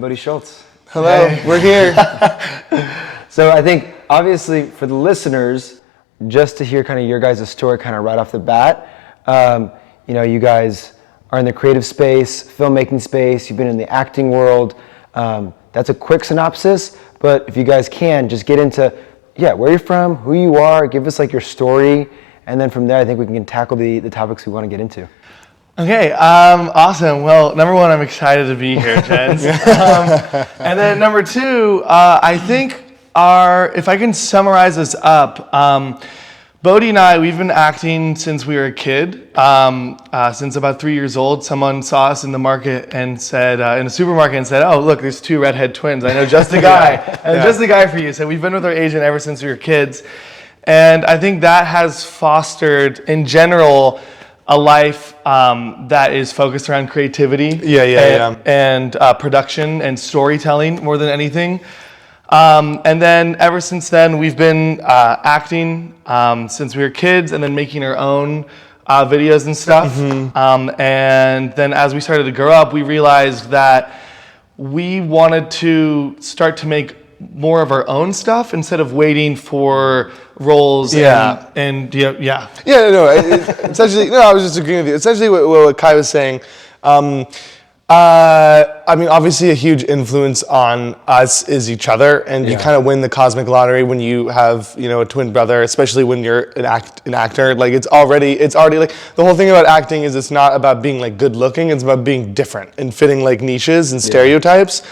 Bodhi Shulz. Hello, we're here. So I think obviously for the listeners, just to hear kind of your guys' story kind of right off the bat, you guys are in the creative space, filmmaking space, you've been in the acting world. That's a quick synopsis, but if you guys can, just get into, where you're from, who you are, give us like your story, and then from there I think we can tackle the topics we want to get into. Okay, awesome. Well, number one, I'm excited to be here, gents. And then number two, I think if I can summarize this up, Bodhi and I, we've been acting since we were a kid. Since about 3 years old, someone saw us in the market and said, in a supermarket and said, "Oh, look, there's two redhead twins. I know just the guy. Just the guy for you." So we've been with our agent ever since we were kids. And I think that has fostered, in general, a life that is focused around creativity and production and storytelling more than anything. And then ever since then, we've been acting since we were kids and then making our own videos and stuff. Mm-hmm. And then as we started to grow up, we realized that we wanted to start to make more of our own stuff instead of waiting for roles. Essentially, I was just agreeing with you. Essentially what Kai was saying, obviously a huge influence on us is each other, and you kind of win the cosmic lottery when you have, a twin brother, especially when you're an actor. Like it's already like the whole thing about acting is it's not about being like good looking, it's about being different and fitting like niches and stereotypes.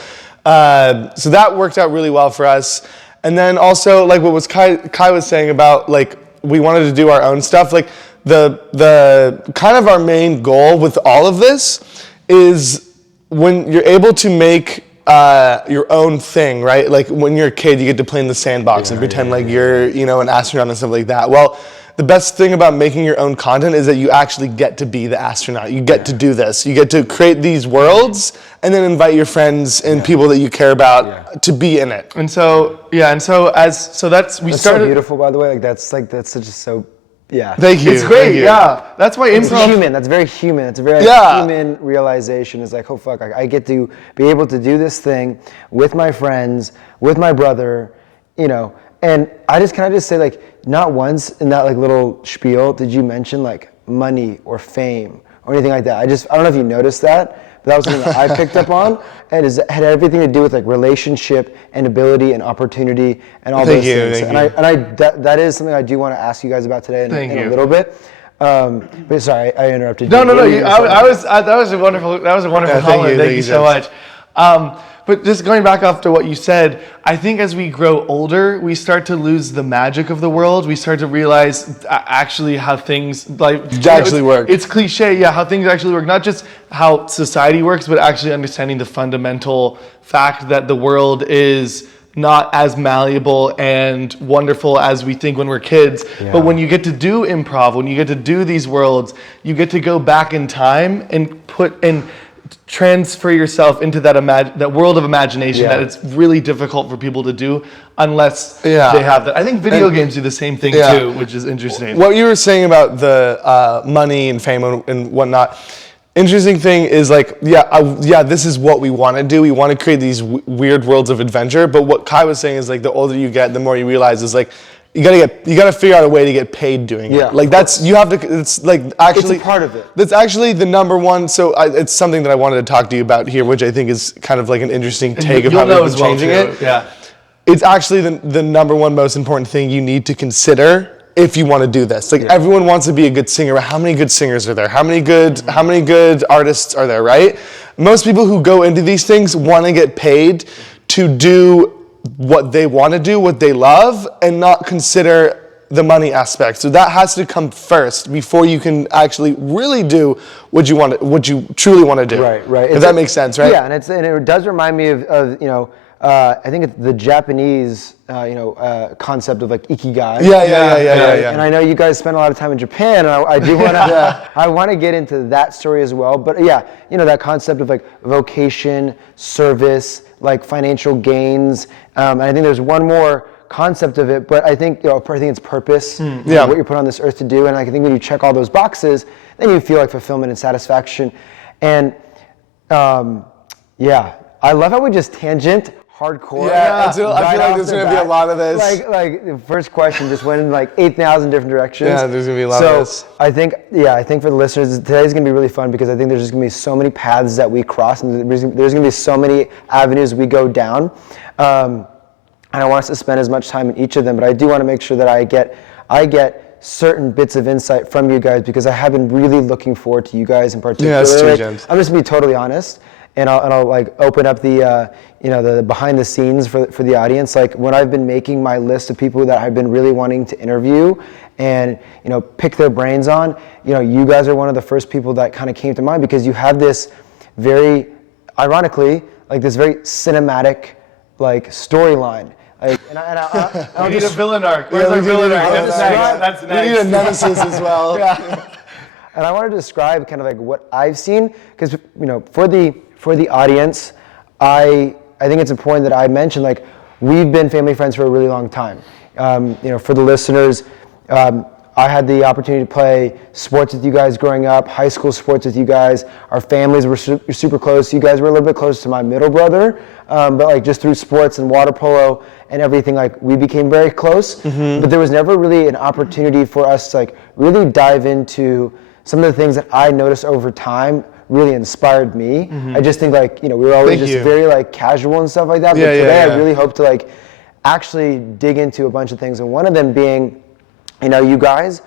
So that worked out really well for us. And then also like what was Kai was saying about like we wanted to do our own stuff. Like the kind of our main goal with all of this is when you're able to make your own thing, right? Like when you're a kid, you get to play in the sandbox and pretend like you're, an astronaut and stuff like that. Well, the best thing about making your own content is that you actually get to be the astronaut. You get to do this. You get to create these worlds and then invite your friends and people that you care about to be in it. And so, that's so beautiful, by the way. That's Thank you. It's great. That's why improv. It's human. That's very human. It's a very human realization. It's like, oh fuck, I get to be able to do this thing with my friends, with my brother, And can I just say, like, not once in that like little spiel did you mention like money or fame or anything like that. I don't know if you noticed that, but that was something that I picked up on, and it had everything to do with like relationship and ability and opportunity and all those things. That is something I do want to ask you guys about today in a little bit. But sorry, I interrupted you. No. That was a wonderful comment. Thank you so much. But just going back off to what you said, I think as we grow older, we start to lose the magic of the world. We start to realize actually how things actually work. It's cliche, how things actually work. Not just how society works, but actually understanding the fundamental fact that the world is not as malleable and wonderful as we think when we're kids. Yeah. But when you get to do improv, when you get to do these worlds, you get to go back in time and transfer yourself into that world of imagination that it's really difficult for people to do unless they have that. I think video games do the same thing too, which is interesting. What you were saying about the money and fame and whatnot, interesting thing is like, this is what we want to do. We want to create these weird worlds of adventure. But what Kai was saying is like the older you get, the more you realize is like, you gotta figure out a way to get paid doing it. Like it's like actually it's a part of it. That's actually the number one. So it's something that I wanted to talk to you about here, which I think is kind of like an interesting take of how we're changing it. Yeah, it's actually the number one most important thing you need to consider if you want to do this. Like everyone wants to be a good singer. How many good singers are there? How many good artists are there? Right? Most people who go into these things want to get paid to do what they want to do, what they love, and not consider the money aspect. So that has to come first before you can actually really do what you truly want to do. Right. If that makes sense, right? Yeah, and it does remind me of I think it's the Japanese concept of like ikigai. Yeah. And I know you guys spend a lot of time in Japan, and I do want to I want to get into that story as well. But that concept of like vocation, service, like financial gains. And I think there's one more concept of it, but I think it's purpose. What you're put on this earth to do. And I think when you check all those boxes, then you feel like fulfillment and satisfaction. And I love how we just tangent hardcore. Yeah, I feel like there's going to be a lot of this. Like the first question just went in like 8,000 different directions. Yeah, there's going to be a lot of this. So I think for the listeners, today's going to be really fun because I think there's just going to be so many paths that we cross, and there's going to be so many avenues we go down. And I want us to spend as much time in each of them, but I do want to make sure that I get certain bits of insight from you guys because I have been really looking forward to you guys in particular. Yeah, that's true, James. I'm just going to be totally honest. And I'll like open up the the behind the scenes for the audience. Like when I've been making my list of people that I've been really wanting to interview and pick their brains on, you guys are one of the first people that kind of came to mind because you have this very, ironically, like this very cinematic like storyline. Like, we need a villain arc. Where's our villain arc? That's next. We need a nemesis as well. Yeah. And I want to describe kind of like what I've seen because for the audience, I think it's important that I mention like we've been family friends for a really long time. For the listeners, I had the opportunity to play sports with you guys growing up, high school sports with you guys. Our families were super close. You guys were a little bit close to my middle brother, but like just through sports and water polo and everything, like we became very close. Mm-hmm. But there was never really an opportunity for us to like really dive into some of the things that I noticed over time really inspired me. Mm-hmm. I just think like, we were always very like casual and stuff like that. But today I really hope to like actually dig into a bunch of things. And one of them being, you guys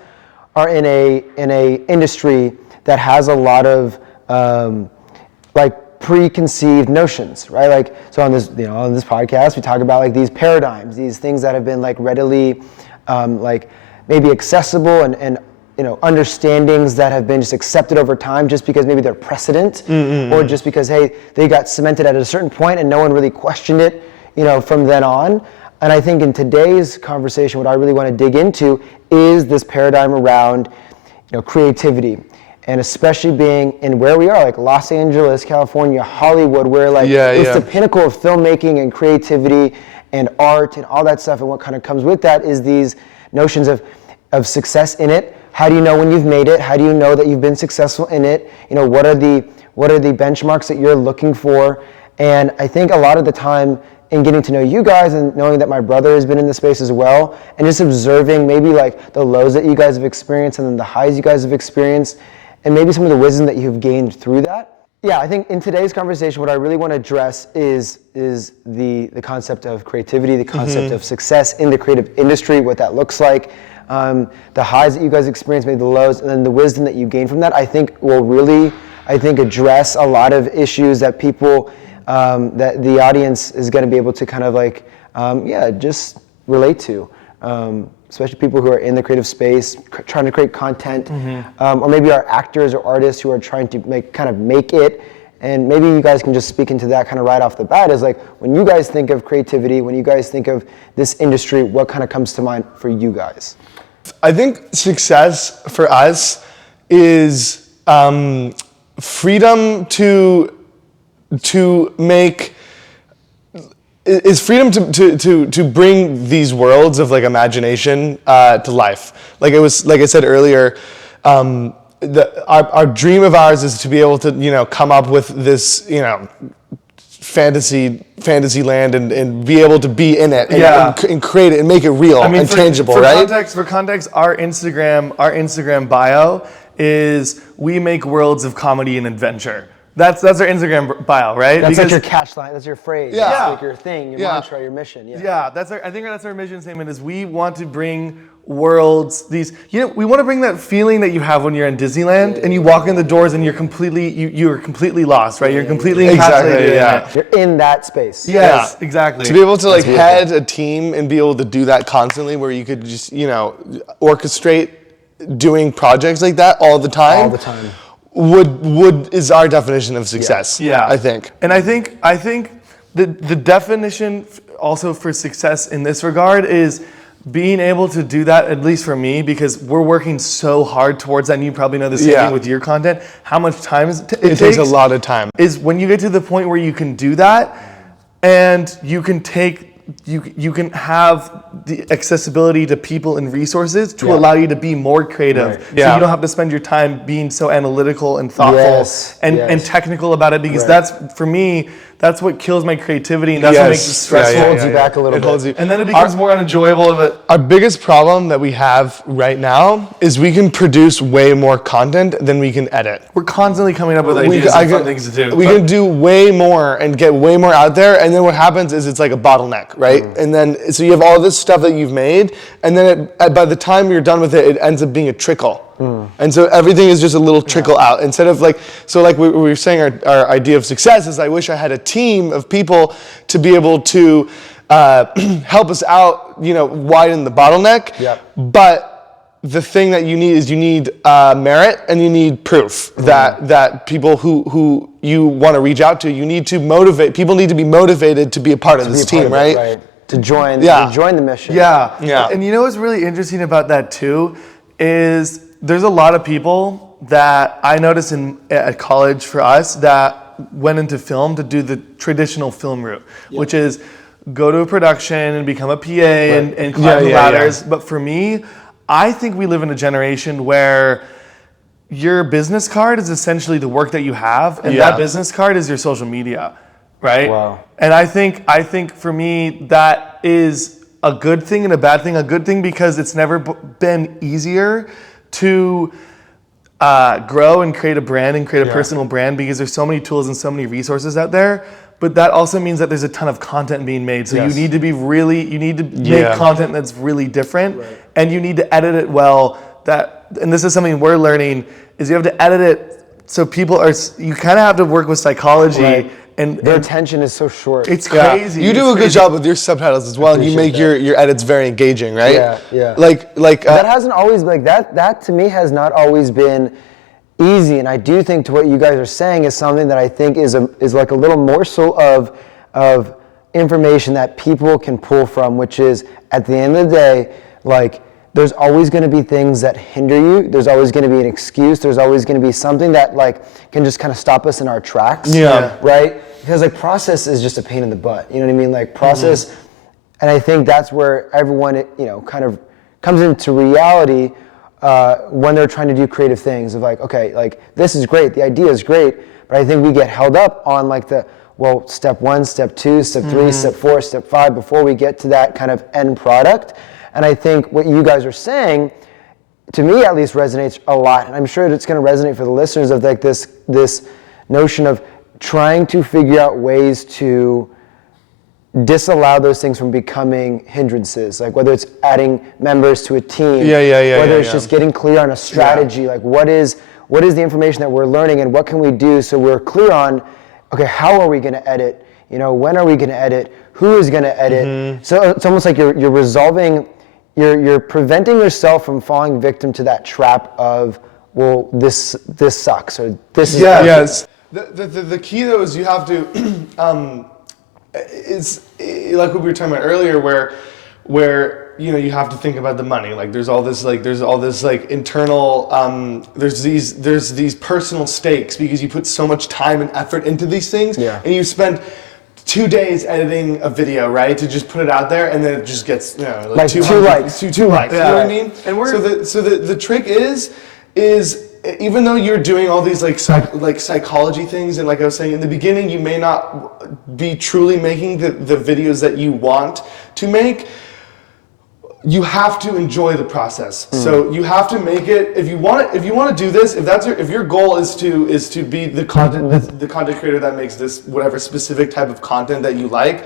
are in a industry that has a lot of like preconceived notions, right? Like, so on this podcast, we talk about like these paradigms, these things that have been like readily like maybe accessible and understandings that have been just accepted over time just because maybe they're precedent or just because, hey, they got cemented at a certain point and no one really questioned it, from then on. And I think in today's conversation, what I really want to dig into is this paradigm around, creativity. And especially being in where we are, like Los Angeles, California, Hollywood, where like it's the pinnacle of filmmaking and creativity and art and all that stuff. And what kind of comes with that is these notions of success in it. How do you know when you've made it? How do you know that you've been successful in it? What are the benchmarks that you're looking for? And I think a lot of the time in getting to know you guys and knowing that my brother has been in the space as well, and just observing maybe like the lows that you guys have experienced and then the highs you guys have experienced, and maybe some of the wisdom that you've gained through that. Yeah, I think in today's conversation, what I really want to address is the concept of creativity, the concept of success in the creative industry, what that looks like. The highs that you guys experience, maybe the lows, and then the wisdom that you gain from that, I think will really, address a lot of issues that people, that the audience is going to be able to kind of like, just relate to. Especially people who are in the creative space, trying to create content, or maybe are actors or artists who are trying to make it. And maybe you guys can just speak into that kind of right off the bat is like, when you guys think of creativity, when you guys think of this industry, what kind of comes to mind for you guys? I think success for us is freedom to make, is freedom to bring these worlds of like imagination to life. Like I said earlier, our dream of ours is to be able to come up with this fantasy land and be able to be in it and create it and make it real and tangible, right? For context, our Instagram bio is we make worlds of comedy and adventure. That's our Instagram bio, right? That's like your catch line. That's your phrase. Yeah. That's like your thing, your mantra, your mission. Yeah. I think that's our mission statement is we want to bring worlds, we want to bring that feeling that you have when you're in Disneyland and you walk in the doors and you're completely lost, right? You're completely encapsulated. You're in that space. Yes, exactly. To be able to like head a team and be able to do that constantly where you could just, orchestrate doing projects like that all the time. Is our definition of success. Yeah. I think. And I think the definition also for success in this regard is being able to do that, at least for me, because we're working so hard towards that, and you probably know the same thing with your content, how much time it takes a lot of time. Is when you get to the point where you can do that, and you can take you can have the accessibility to people and resources to allow you to be more creative. So you don't have to spend your time being so analytical and thoughtful and technical about it, because that's, for me, that's what kills my creativity, and that's what makes it stressful. It holds you back a little bit. Holds you. And then it becomes more unenjoyable of it. Our biggest problem that we have right now is we can produce way more content than we can edit. We're constantly coming up with ideas and fun things to do. We can do way more and get way more out there, and then what happens is it's like a bottleneck, right? And then, so you have all this stuff that you've made, and then by the time you're done with it, it ends up being a trickle. And so everything is just a little trickle out. Instead of like we were saying, our idea of success is I wish I had a team of people to be able to help us out, widen the bottleneck. But the thing that you need is merit, and you need proof that people who you want to reach out to, you need to motivate. People need to be motivated to be a part of this team, right? To join the mission. Yeah. And you know what's really interesting about that too is there's a lot of people that I noticed at college for us that went into film to do the traditional film route, which is go to a production and become a PA and climb the ladders. But for me, I think we live in a generation where your business card is essentially the work that you have, and that business card is your social media, right? Wow. And I think for me that is a good thing and a bad thing. A good thing because it's never been easier to grow and create a brand and create a personal brand, because there's so many tools and so many resources out there. But that also means that there's a ton of content being made. So you need to make content that's really different, and you need to edit it well. And this is something we're learning, is you have to edit it so you kind of have to work with psychology. And their attention is so short. It's crazy. You do a good job with your subtitles as well, and you make your edits very engaging, right? Yeah. Like that hasn't always that to me has not always been easy, and I do think to what you guys are saying is something that I think is like a little morsel of information that people can pull from, which is at the end of the day, like, there's always going to be things that hinder you. There's always going to be an excuse. There's always going to be something that like can just kind of stop us in our tracks. Right? Because like process is just a pain in the butt. You know what I mean? Like process, and I think that's where everyone kind of comes into reality when they're trying to do creative things of like, okay, like this is great, the idea is great, but I think we get held up on like step 1, step 2, step 3, step 4, step 5 before we get to that kind of end product. And I think what you guys are saying, to me at least, resonates a lot. And I'm sure it's going to resonate for the listeners of like this notion of trying to figure out ways to disallow those things from becoming hindrances. Like whether it's adding members to a team, whether it's just getting clear on a strategy, like what is the information that we're learning and what can we do so we're clear on, okay, how are we going to edit? When are we going to edit? Who is going to edit? So it's almost like you're resolving. You're preventing yourself from falling victim to that trap of, well, this sucks, or this is... Yes. The key, though, is you have to... it's like what we were talking about earlier, where you have to think about the money. Like there's all this internal... there's these personal stakes because you put so much time and effort into these things, and you spend 2 days editing a video, right, to just put it out there, and then it just gets like 2 likes. Two likes. You know what I mean? And so the trick is even though you're doing all these like psychology things, and like I was saying in the beginning, you may not be truly making the videos that you want to make. You have to enjoy the process. So you have to make it. If you want to do this, if your goal is to be the content creator that makes this whatever specific type of content that you like,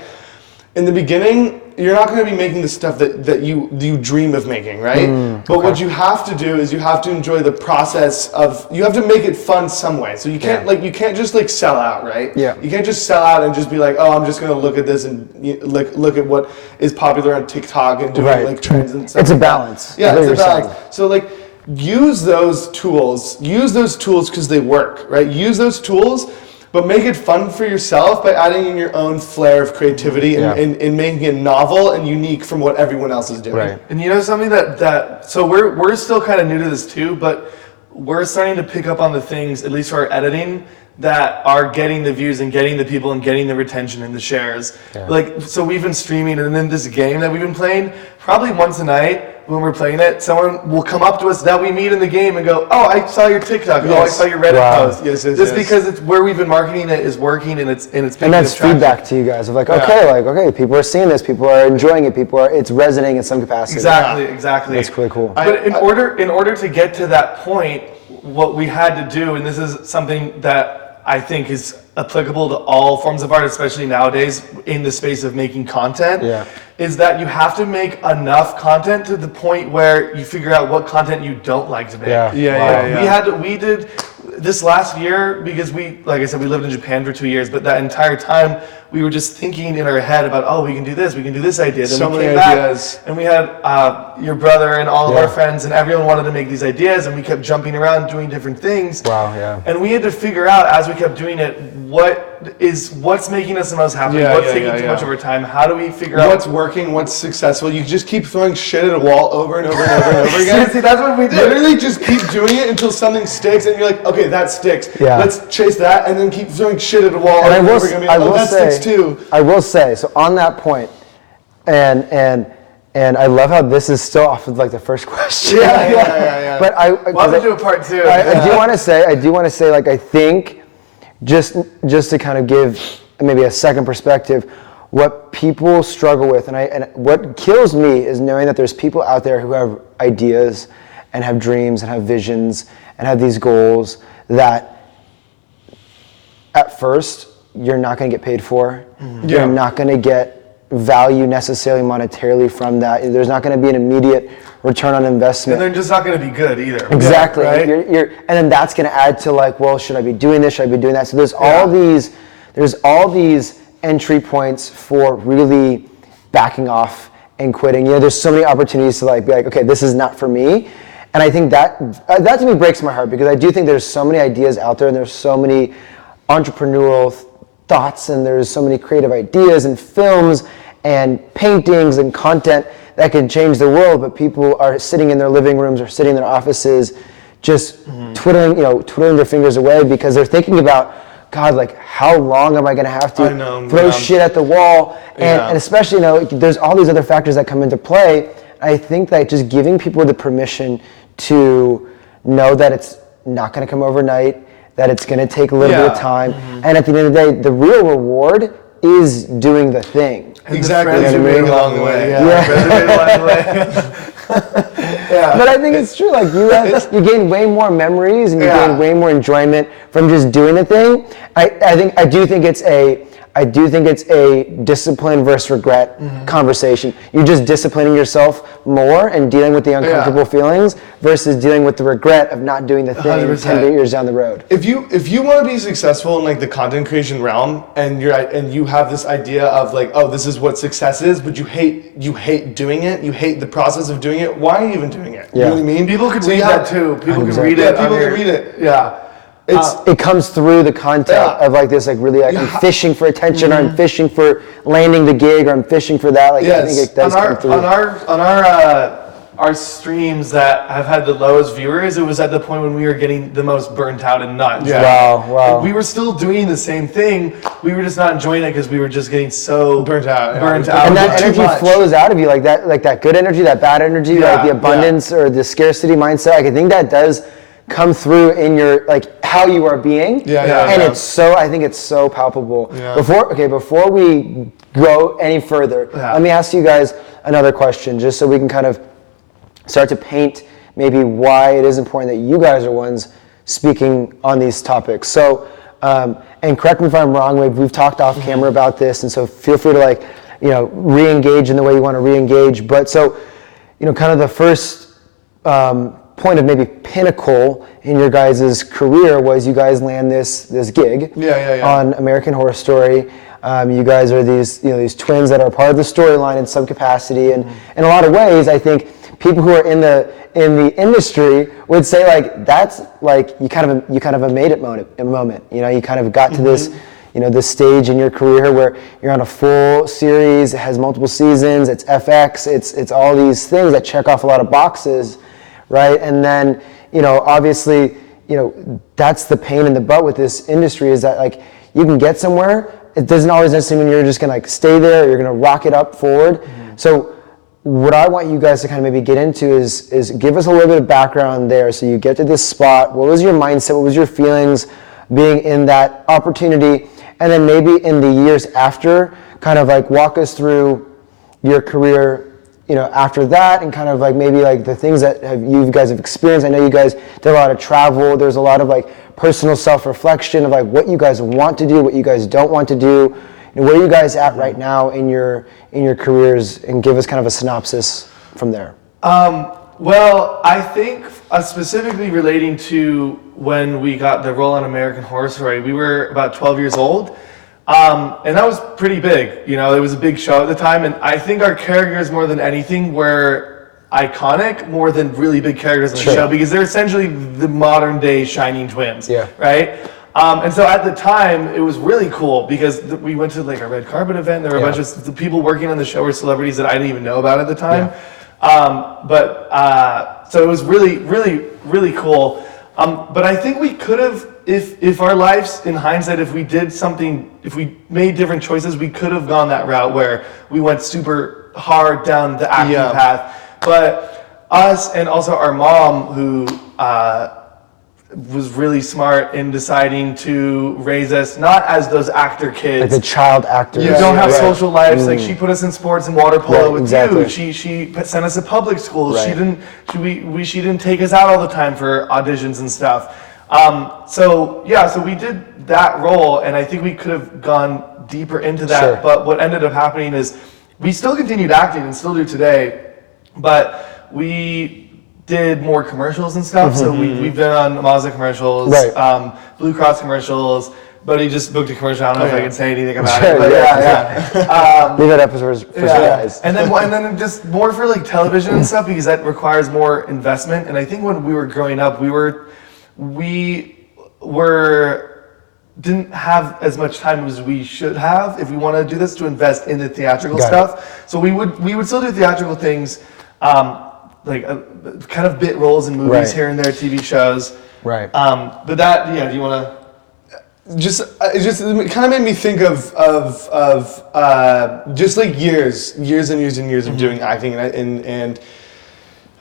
in the beginning, you're not going to be making the stuff that you dream of making, right? But what you have to do is you have to enjoy the process of. You have to make it fun some way. So you can't you can't just like sell out, right? Yeah. You can't just sell out and just be like, oh, I'm just going to look at this and look at what is popular on TikTok and doing like trends and stuff. It's a balance. Yeah, it's a balance. So like use those tools because they work, right? Use those tools. But make it fun for yourself by adding in your own flair of creativity and making it novel and unique from what everyone else is doing. Right. And something that so we're still kind of new to this too, but we're starting to pick up on the things, at least for our editing, that are getting the views and getting the people and getting the retention and the shares. Like, so we've been streaming, and then this game that we've been playing, probably once a night when we're playing it, someone will come up to us that we meet in the game and go, oh, I saw your TikTok. Oh, I saw your Reddit post. Just because it's where we've been marketing it is working, and it's and that's feedback to you guys of like, okay, people are seeing this, people are enjoying it, it's resonating in some capacity. Exactly. That's really cool. But in order to get to that point, what we had to do, and this is something that I think is applicable to all forms of art, especially nowadays in the space of making content, is that you have to make enough content to the point where you figure out what content you don't like to make. We did this last year because like I said, we lived in Japan for 2 years, but that entire time we were just thinking in our head about, we can do this idea. Then we came back and we had your brother and all of our friends, and everyone wanted to make these ideas, and we kept jumping around doing different things. And we had to figure out as we kept doing it, what's making us the most happy, what's taking too much of our time, how do we figure out what's working, what's successful. You just keep throwing shit at a wall over and over and over and over again. See, that's what we did. Literally just keep doing it until something sticks, and you're like, okay, that sticks. Let's chase that, and then keep throwing shit at a wall over and over again. That sticks too. I will say, so on that point, and I love how this is still off of like the first question. But We'll have to do a part 2. I do want to say, like, I think just to kind of give maybe a second perspective, what people struggle with, and what kills me is knowing that there's people out there who have ideas and have dreams and have visions and have these goals that at first you're not going to get paid for. You're not going to get value necessarily monetarily from that. There's not going to be an immediate return on investment. And they're just not going to be good either. Exactly. Right? And then that's going to add to like, well, should I be doing this? Should I be doing that? So there's all these entry points for really backing off and quitting. There's so many opportunities to like be like, okay, this is not for me. And I think that to me breaks my heart, because I do think there's so many ideas out there, and there's so many entrepreneurial thoughts, and there's so many creative ideas and films and paintings and content that can change the world, but people are sitting in their living rooms or sitting in their offices just twiddling their fingers away because they're thinking about, God, like, how long am I going to have to throw shit at the wall? And especially, there's all these other factors that come into play. I think that just giving people the permission to know that it's not going to come overnight, that it's going to take a little bit of time, and at the end of the day, the real reward is doing the thing. Exactly. Along the way. But I think it's true. Like you gain way more memories, and you gain way more enjoyment from just doing the thing. I do think it's a discipline versus regret conversation. You're just disciplining yourself more and dealing with the uncomfortable feelings versus dealing with the regret of not doing the thing 100%. 10 years down the road. If you want to be successful in like the content creation realm, and you have this idea of like, oh, this is what success is, but you hate doing it, you hate the process of doing it, why are you even doing it? You know what I mean? People can read that too. People can read it. People can read it. Yeah. It comes through the content of like this, like really, I'm fishing for attention, or I'm fishing for landing the gig, or I'm fishing for that. Like I think it does come through. On our streams that have had the lowest viewers, it was at the point when we were getting the most burnt out and not enjoying it. Wow. We were still doing the same thing. We were just not enjoying it because we were just getting so burnt out. And that energy flows out of you, like that good energy, that bad energy, like the abundance or the scarcity mindset. Like I think that does come through in your, like, how you are being. I think it's so palpable. Before we go any further, let me ask you guys another question, just so we can kind of start to paint maybe why it is important that you guys are ones speaking on these topics. So, and correct me if I'm wrong, we've talked off camera about this, and so feel free to like, re-engage in the way you want to re-engage. But so, kind of the first point of maybe pinnacle in your guys' career was you guys land this gig on American Horror Story. You guys are these twins that are part of the storyline in some capacity, and in a lot of ways, I think people who are in the industry would say like that's like you kind of made it moment. You kind of got to this this stage in your career where you're on a full series, it has multiple seasons, it's FX, it's all these things that check off a lot of boxes. Right, and then obviously that's the pain in the butt with this industry, is that like you can get somewhere. It doesn't always necessarily mean you're just gonna like stay there, or you're gonna rock it up forward. So what I want you guys to kind of maybe get into is give us a little bit of background there. So you get to this spot, what was your mindset, what was your feelings being in that opportunity? And then maybe in the years after, kind of like walk us through your career, after that, and kind of like maybe like the things that you guys have experienced. I know you guys did a lot of travel. There's a lot of like personal self-reflection of like what you guys want to do, what you guys don't want to do. Where are you guys at right now in your careers, and give us kind of a synopsis from there. Well, I think specifically relating to when we got the role on American Horror Story, we were about 12 years old. And that was pretty big. It was a big show at the time. And I think our characters, more than anything, were iconic more than really big characters in the show, because they're essentially the modern day Shining Twins. Yeah. Right? And so at the time, it was really cool because we went to like a red carpet event. There were a bunch of the people working on the show were celebrities that I didn't even know about at the time. So it was really, really, really cool. But I think we could have, if our lives, in hindsight, if we made different choices, we could have gone that route where we went super hard down the acting path. But us, and also our mom, who was really smart in deciding to raise us not as those actor kids, like the child actors. You don't have social lives. Like, she put us in sports and water polo with you. She sent us to public schools. She didn't take us out all the time for auditions and stuff. So we did that role, and I think we could have gone deeper into that. But what ended up happening is we still continued acting and still do today, but we did more commercials and stuff. So we've been on Mazda commercials, Blue Cross commercials. Bodhi just booked a commercial. I don't know if I can say anything about it, but leave that up for you guys. And then just more for like television and stuff, because that requires more investment. And I think when we were growing up, we didn't have as much time as we should have if we wanted to do this, to invest in the theatrical stuff. So we would still do theatrical things, kind of bit roles in movies here and there, TV shows. Right. But that, do you want to? It kind of made me think of just like years and years of doing acting, and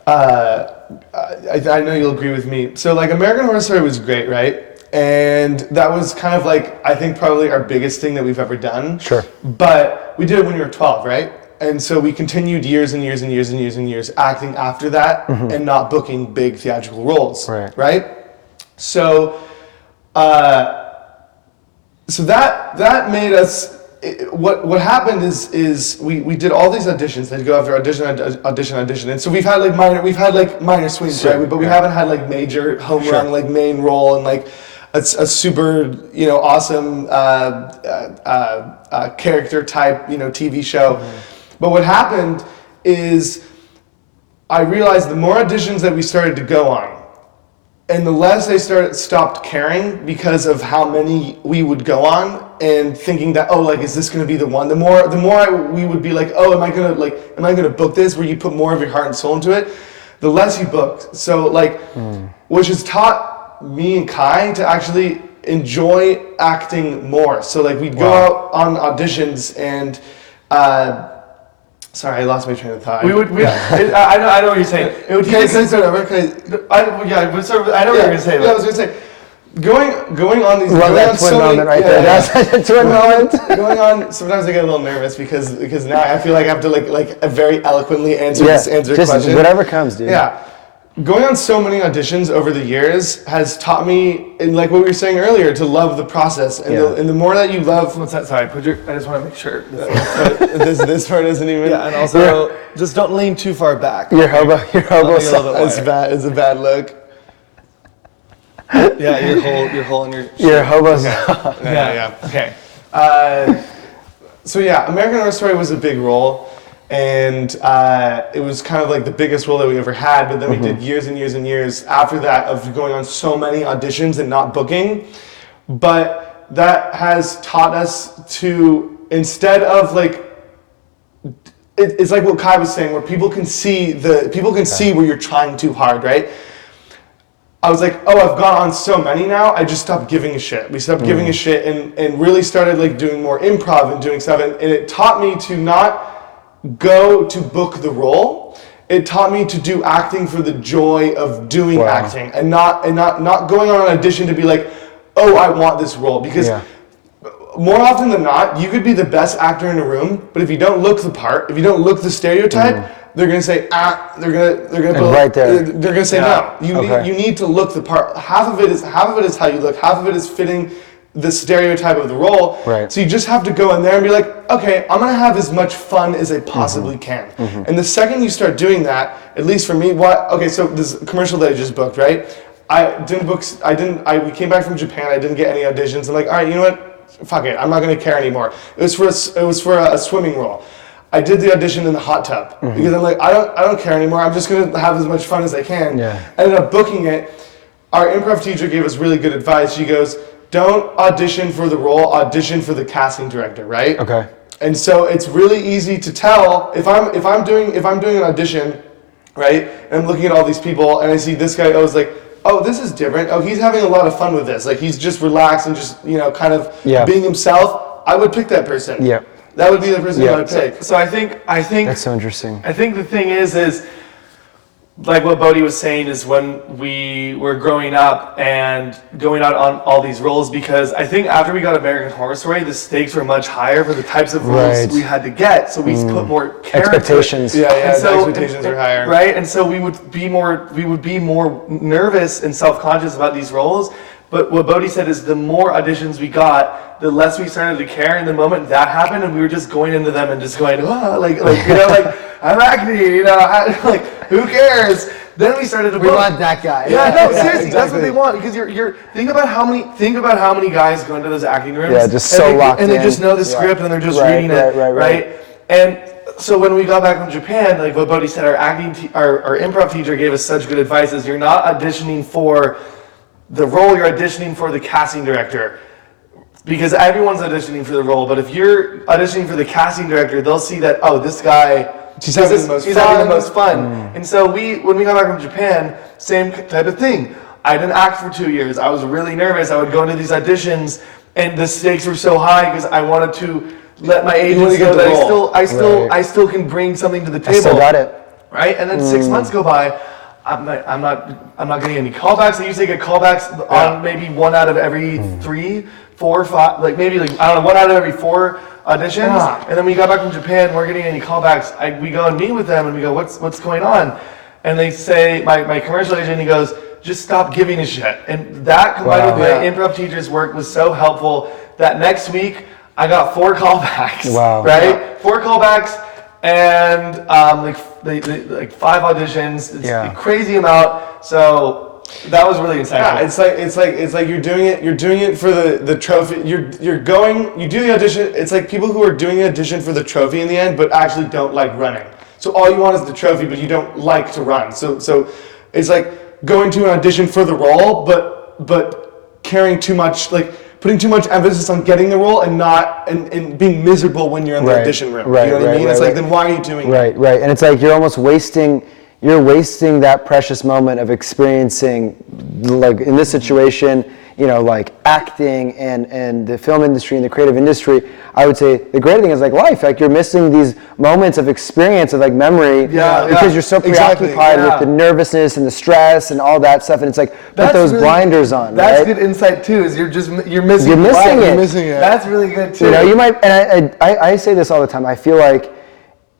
I know you'll agree with me. So like American Horror Story was great, right? And that was kind of like, I think probably our biggest thing that we've ever done. Sure. But we did it when we were 12, right? And so we continued years and years and years and years and years acting after that, and not booking big theatrical roles, right? So, that made us. What happened is we did all these auditions. They'd go after audition, and so we've had like minor swings, right? But we haven't had like major home run, like main role, and like a super awesome character type TV show. But what happened is I realized the more auditions that we started to go on, and the less I stopped caring because of how many we would go on, and thinking that, is this going to be the one? The more we would be like, am I going to book this, where you put more of your heart and soul into it, the less you booked. So which has taught me and Kai to actually enjoy acting more. So like we'd go out on auditions and. Sorry, I lost my train of thought. I know what you're saying. It would I know what you're going to say. Yeah, I was going to say, going on these. Love that twin moment right there. That's a twin moment. Going on. Sometimes I get a little nervous because now I feel like I have to like very eloquently answer this question. Whatever comes, dude. Yeah. Going on so many auditions over the years has taught me, and like what we were saying earlier, to love the process. And the more that you love. What's that? Sorry, I just want to make sure. This part isn't even. Yeah, and also just don't lean too far back. Your hobo It's bad. It's a bad look. Yeah, your hole in your. Your hobo. Okay. Yeah. Okay. American Horror Story was a big role. And it was kind of like the biggest role that we ever had, but then we did years and years and years after that of going on so many auditions and not booking. But that has taught us to, instead of like, it's like what Kai was saying, where people can see where you're trying too hard, right? I was like, oh, I've gone on so many now, I just stopped giving a shit. We stopped giving a shit and really started like doing more improv and doing stuff. And it taught me to not go to book the role. It taught me to do acting for the joy of doing acting and not going on an audition to be like, oh, I want this role. Because more often than not, you could be the best actor in a room, but if you don't look the part, if you don't look the stereotype, they're gonna say they're gonna put right there. They're gonna say no. You need to look the part. Half of it is how you look. Half of it is fitting the stereotype of the role. Right. So you just have to go in there and be like, okay, I'm gonna have as much fun as I possibly can. And the second you start doing that, at least for me, so this commercial that I just booked, right? We came back from Japan. I didn't get any auditions. I'm like, all right, you know what? Fuck it. I'm not gonna care anymore. It was for a swimming role. I did the audition in the hot tub because I'm like, I don't care anymore. I'm just gonna have as much fun as I can. Yeah. I ended up booking it. Our improv teacher gave us really good advice. She goes, don't audition for the role, audition for the casting director, right? Okay. And so it's really easy to tell if I'm doing an audition, right? And I'm looking at all these people and I see this guy, I was like, oh, this is different. Oh, he's having a lot of fun with this. Like he's just relaxed and just, kind of being himself. I would pick that person. Yeah. That would be the person I would pick. So I think That's so interesting. I think the thing is like what Bodhi was saying is when we were growing up and going out on all these roles, because I think after we got American Horror Story, the stakes were much higher for the types of roles we had to get. So we put more character. Expectations. Yeah, And the expectations are higher. Right? And so we would be more nervous and self-conscious about these roles. But what Bodhi said is the more auditions we got, the less we started to care. And the moment that happened, and we were just going into them and just going, like I'm acting, like who cares? Then we started to. We want that guy. Yeah, no, seriously, exactly. that's what they want, because you're think about how many guys go into those acting rooms. Yeah, just so locked and in. they just know the script and they're just reading it, right? And so when we got back from Japan, like what Bodhi said, our improv teacher gave us such good advice: is you're not auditioning for the role, you're auditioning for the casting director. Because everyone's auditioning for the role, but if you're auditioning for the casting director, they'll see that, oh, this guy, he's having the most fun. And so when we got back from Japan, same type of thing. I didn't act for 2 years. I was really nervous. I would go into these auditions, and the stakes were so high because I wanted to let my agents know that I still can bring something to the table. I still got it. Right? And then 6 months go by. I'm not getting any callbacks. I usually get callbacks on maybe 1 out of every 3, 4, 5, like maybe like, I don't know, 1 out of every 4 auditions. And then we got back from Japan, we're getting any callbacks. We go and meet with them and we go, what's going on? And they say, my commercial agent, he goes, just stop giving a shit. And that combined with my improv teacher's work was so helpful that next week I got 4 callbacks. Wow. Right? Yeah. 4 callbacks and like 5 auditions. It's a crazy amount. So that was really insightful. Yeah, it's like you're doing it for the trophy. You do the audition. It's like people who are doing the audition for the trophy in the end, but actually don't like running. So all you want is the trophy, but you don't like to run. So it's like going to an audition for the role, but caring too much, like putting too much emphasis on getting the role and being miserable when you're in the audition room. Right, you know what I mean? It's like, then why are you doing that? Right. And it's like you're almost wasting that precious moment of experiencing, like in this situation, like acting and the film industry and the creative industry. I would say the great thing is like life. Like you're missing these moments of experience of like memory because you're so preoccupied with the nervousness and the stress and all that stuff. And it's like put those blinders on. That's right? good insight too. Is you're missing it. You're missing it. That's really good too. You might, and I say this all the time. I feel like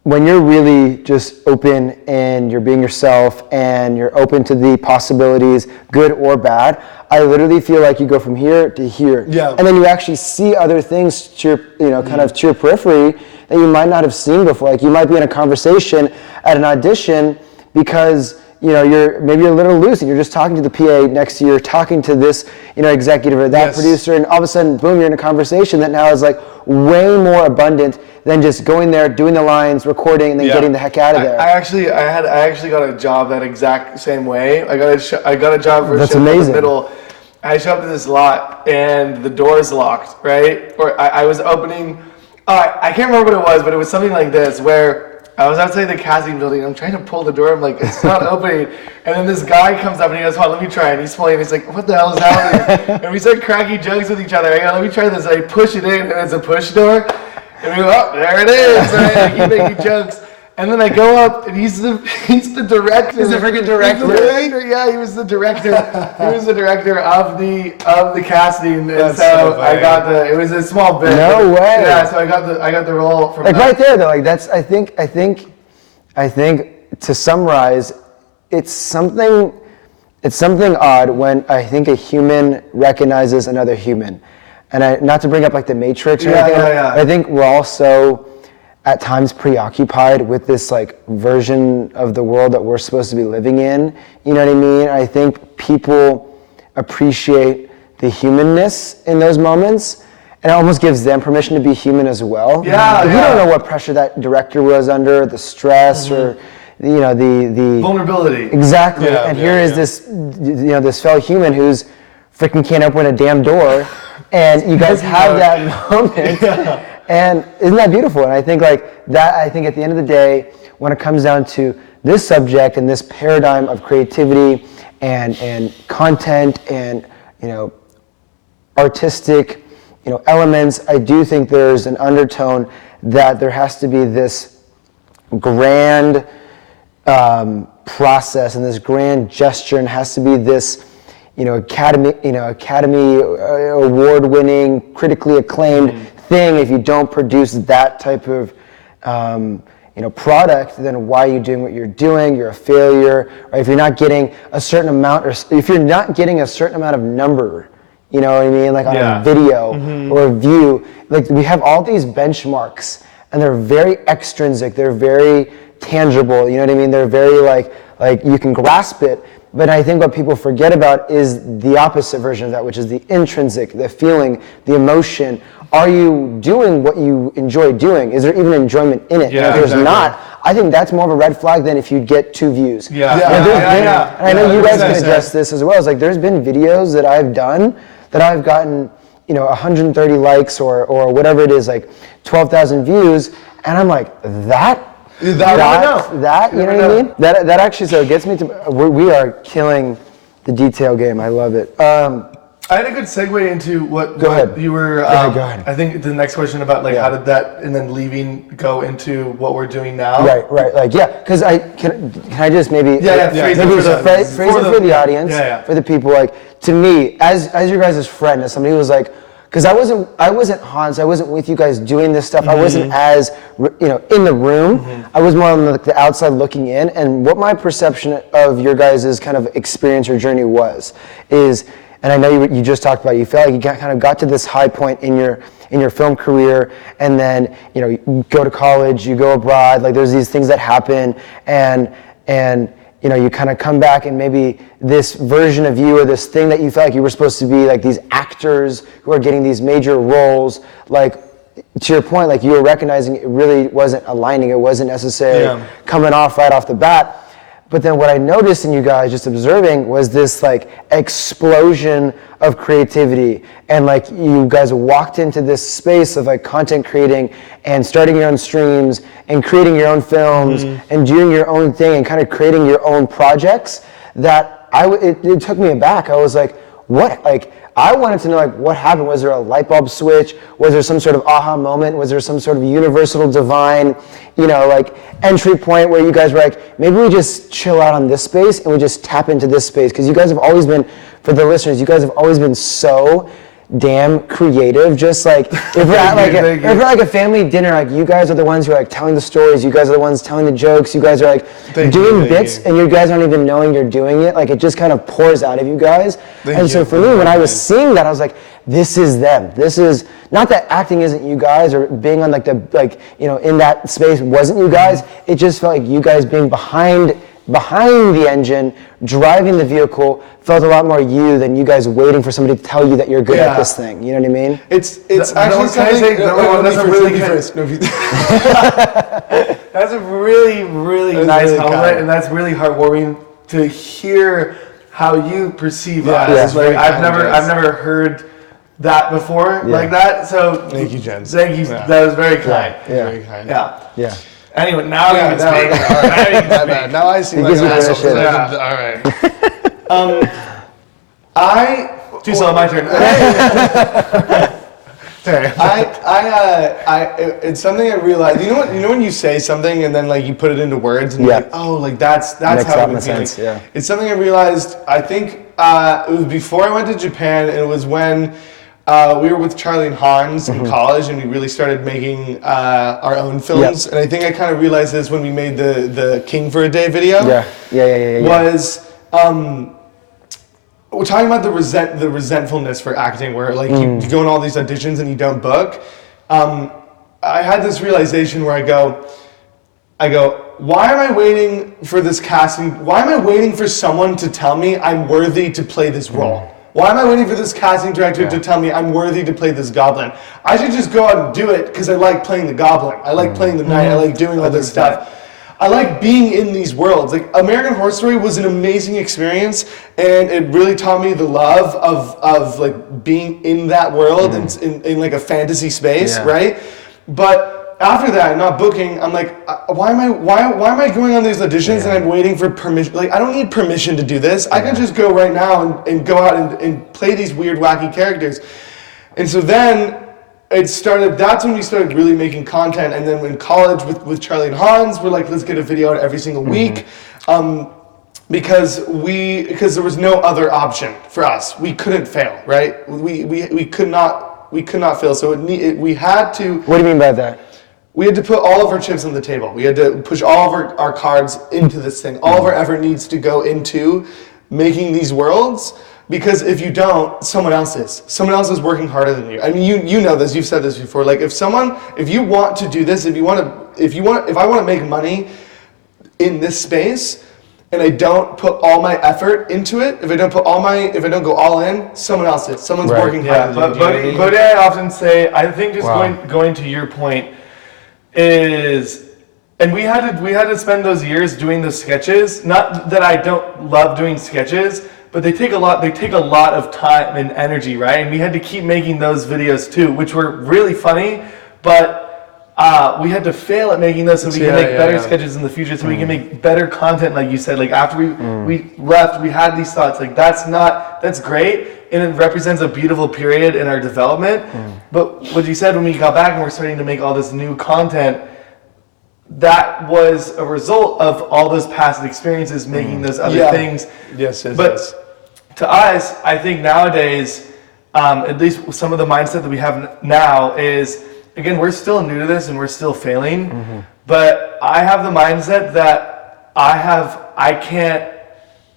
when you're really just open and you're being yourself and you're open to the possibilities, good or bad, I literally feel like you go from here to here. Yeah. And then you actually see other things to your, kind of to your periphery that you might not have seen before. Like you might be in a conversation at an audition because you're a little loose and you're just talking to the PA next to you, you're talking to this, executive or that producer, and all of a sudden, boom, you're in a conversation that now is like way more abundant than just going there, doing the lines, recording, and then getting the heck out of there. I actually got a job that exact same way. I got a job for a show in the middle. I show up to this lot and the door is locked, right? Or I was opening. I can't remember what it was, but it was something like this where I was outside the casting building. I'm trying to pull the door. I'm like, it's not opening. And then this guy comes up and he goes, "Hold on, let me try." And he's pulling. He's like, "What the hell is happening?" And we start cracking jokes with each other. I go, "Let me try this." And I push it in, and it's a push door. And we go, "Oh, there it is." And I keep making jokes. And then I go up, and he's the director. He's the freaking director. Yeah, he was the director. He was the director of the casting, and That's so so I got the. It was a small bit. No way. Yeah, so I got the role from Like that. right there, though. Like that's. I think to summarize, it's something odd when I think a human recognizes another human, and not to bring up like the Matrix or anything. Yeah. I think we're all so at times preoccupied with this like version of the world that we're supposed to be living in. You know what I mean? I think people appreciate the humanness in those moments, and it almost gives them permission to be human as well. Yeah, We don't know what pressure that director was under, the stress or the vulnerability. Exactly. Yeah, and here is this this fellow human who's freaking can't open a damn door, and you guys have that moment. And isn't that beautiful? And I think like that. I think at the end of the day, when it comes down to this subject and this paradigm of creativity and content and artistic elements, I do think there's an undertone that there has to be this grand process and this grand gesture, and has to be this Academy award-winning, critically acclaimed thing. If you don't produce that type of product, then why are you doing what you're doing? You're a failure. Or if you're not getting a certain amount, or if you're not getting a certain amount of number, you know what I mean, like on a video or a view, like we have all these benchmarks, and they're very extrinsic. They're very tangible. You know what I mean? They're very like you can grasp it. But I think what people forget about is the opposite version of that, which is the intrinsic, the feeling, the emotion. Are you doing what you enjoy doing? Is there even enjoyment in it? Yeah, and if there's exactly. not, I think that's more of a red flag than if you get 2 views. Yeah. And I know you guys can address this as well. It's like there's been videos that I've done that I've gotten 130 likes or whatever it is, like 12,000 views, and I'm like, that you know what I mean? That actually gets me to, we are killing the detail game. I love it. I had a good segue into what ahead. you were. Go ahead. I think the next question about how did that and then leaving go into what we're doing now. Right. Like because can I just maybe phrase it for the audience, for the people. Like to me, as your guys' friend, as somebody who was like, because I wasn't Hans, I wasn't with you guys doing this stuff. I wasn't as in the room. I was more on the outside looking in, and what my perception of your guys' kind of experience or journey is. And I know you just talked about it. You felt like you kind of got to this high point in your film career, and then you go to college, you go abroad. Like there's these things that happen, and you kind of come back, and maybe this version of you or this thing that you felt like you were supposed to be, like these actors who are getting these major roles, like to your point, like you were recognizing it really wasn't aligning. It wasn't necessarily coming off right off the bat. But then what I noticed in you guys just observing was this like explosion of creativity, and like you guys walked into this space of like content creating and starting your own streams and creating your own films and doing your own thing and kind of creating your own projects that it took me aback. I was like, what? Like I wanted to know like what happened. Was there a light bulb switch? Was there some sort of aha moment? Was there some sort of universal divine, like entry point where you guys were like, maybe we just chill out on this space and we just tap into this space? Because you guys have always been, for the listeners, you guys have always been so damn creative. Just like if we're at a family dinner, like you guys are the ones who are like telling the stories, you guys are the ones telling the jokes, you guys are like doing bits and you guys aren't even knowing you're doing it. Like it just kind of pours out of you guys. So for me, when I was seeing that, I was like, this is them. This is not that acting isn't you guys or being on in that space wasn't you guys. It just felt like you guys being behind the engine, driving the vehicle, felt a lot more you than you guys waiting for somebody to tell you that you're good at this thing. You know what I mean? It's actually something. That's a really nice helmet, and that's really heartwarming to hear how you perceive us. Like I've never heard that before like that. So thank you, Jens. Thank you. That was very kind. Very kind. Yeah. Anyway, now you can speak. Now you can speak. Now I see. gives you permission. All right. My turn. It's something I realized. You know when you say something and then like you put it into words and you're like, oh, like that's how I've been feeling. Sense, yeah. It's something I realized. I think it was before I went to Japan, and it was when we were with Charlie and Hans in college, and we really started making our own films. And I think I kind of realized this when we made the King for a Day video. Yeah. Was we're talking about the resentfulness for acting, where like you go in all these auditions and you don't book. I had this realization where I go, why am I waiting for this casting? Why am I waiting for someone to tell me I'm worthy to play this role? Why am I waiting for this casting director to tell me I'm worthy to play this goblin? I should just go out and do it because I like playing the goblin. I like playing the knight. I like doing all this stuff. I like being in these worlds. Like American Horror Story was an amazing experience, and it really taught me the love of like being in that world and in like a fantasy space, right? But after that, not booking, I'm like, why am I going on these auditions and I'm waiting for permission? Like, I don't need permission to do this. I can just go right now and go out and play these weird, wacky characters. And so then that's when we started really making content. And then in college with Charlie and Hans, we're like, let's get a video out every single week. Because there was no other option for us. We couldn't fail, right? We could not fail. So we had to. What do you mean by that? We had to put all of our chips on the table. We had to push all of our cards into this thing. All of our effort needs to go into making these worlds. Because if you don't, someone else is working harder than you. I mean, you know this. You've said this before. Like if you want to do this, if I want to make money in this space, and I don't put all my effort into it, if I don't go all in, someone else is. Someone's working harder than you. But I often say, I think just going to your point is, and we had to spend those years doing those sketches. Not that I don't love doing sketches, but they take a lot of time and energy, right? And we had to keep making those videos too, which were really funny, but we had to fail at making those so we can make better sketches in the future, so we can make better content, like you said. Like after we left, we had these thoughts, like that's great, and it represents a beautiful period in our development. But what you said when we got back and we're starting to make all this new content, that was a result of all those past experiences making those other things. Yes. To us, I think nowadays, at least some of the mindset that we have now is, again, we're still new to this and we're still failing, but I have the mindset that I can't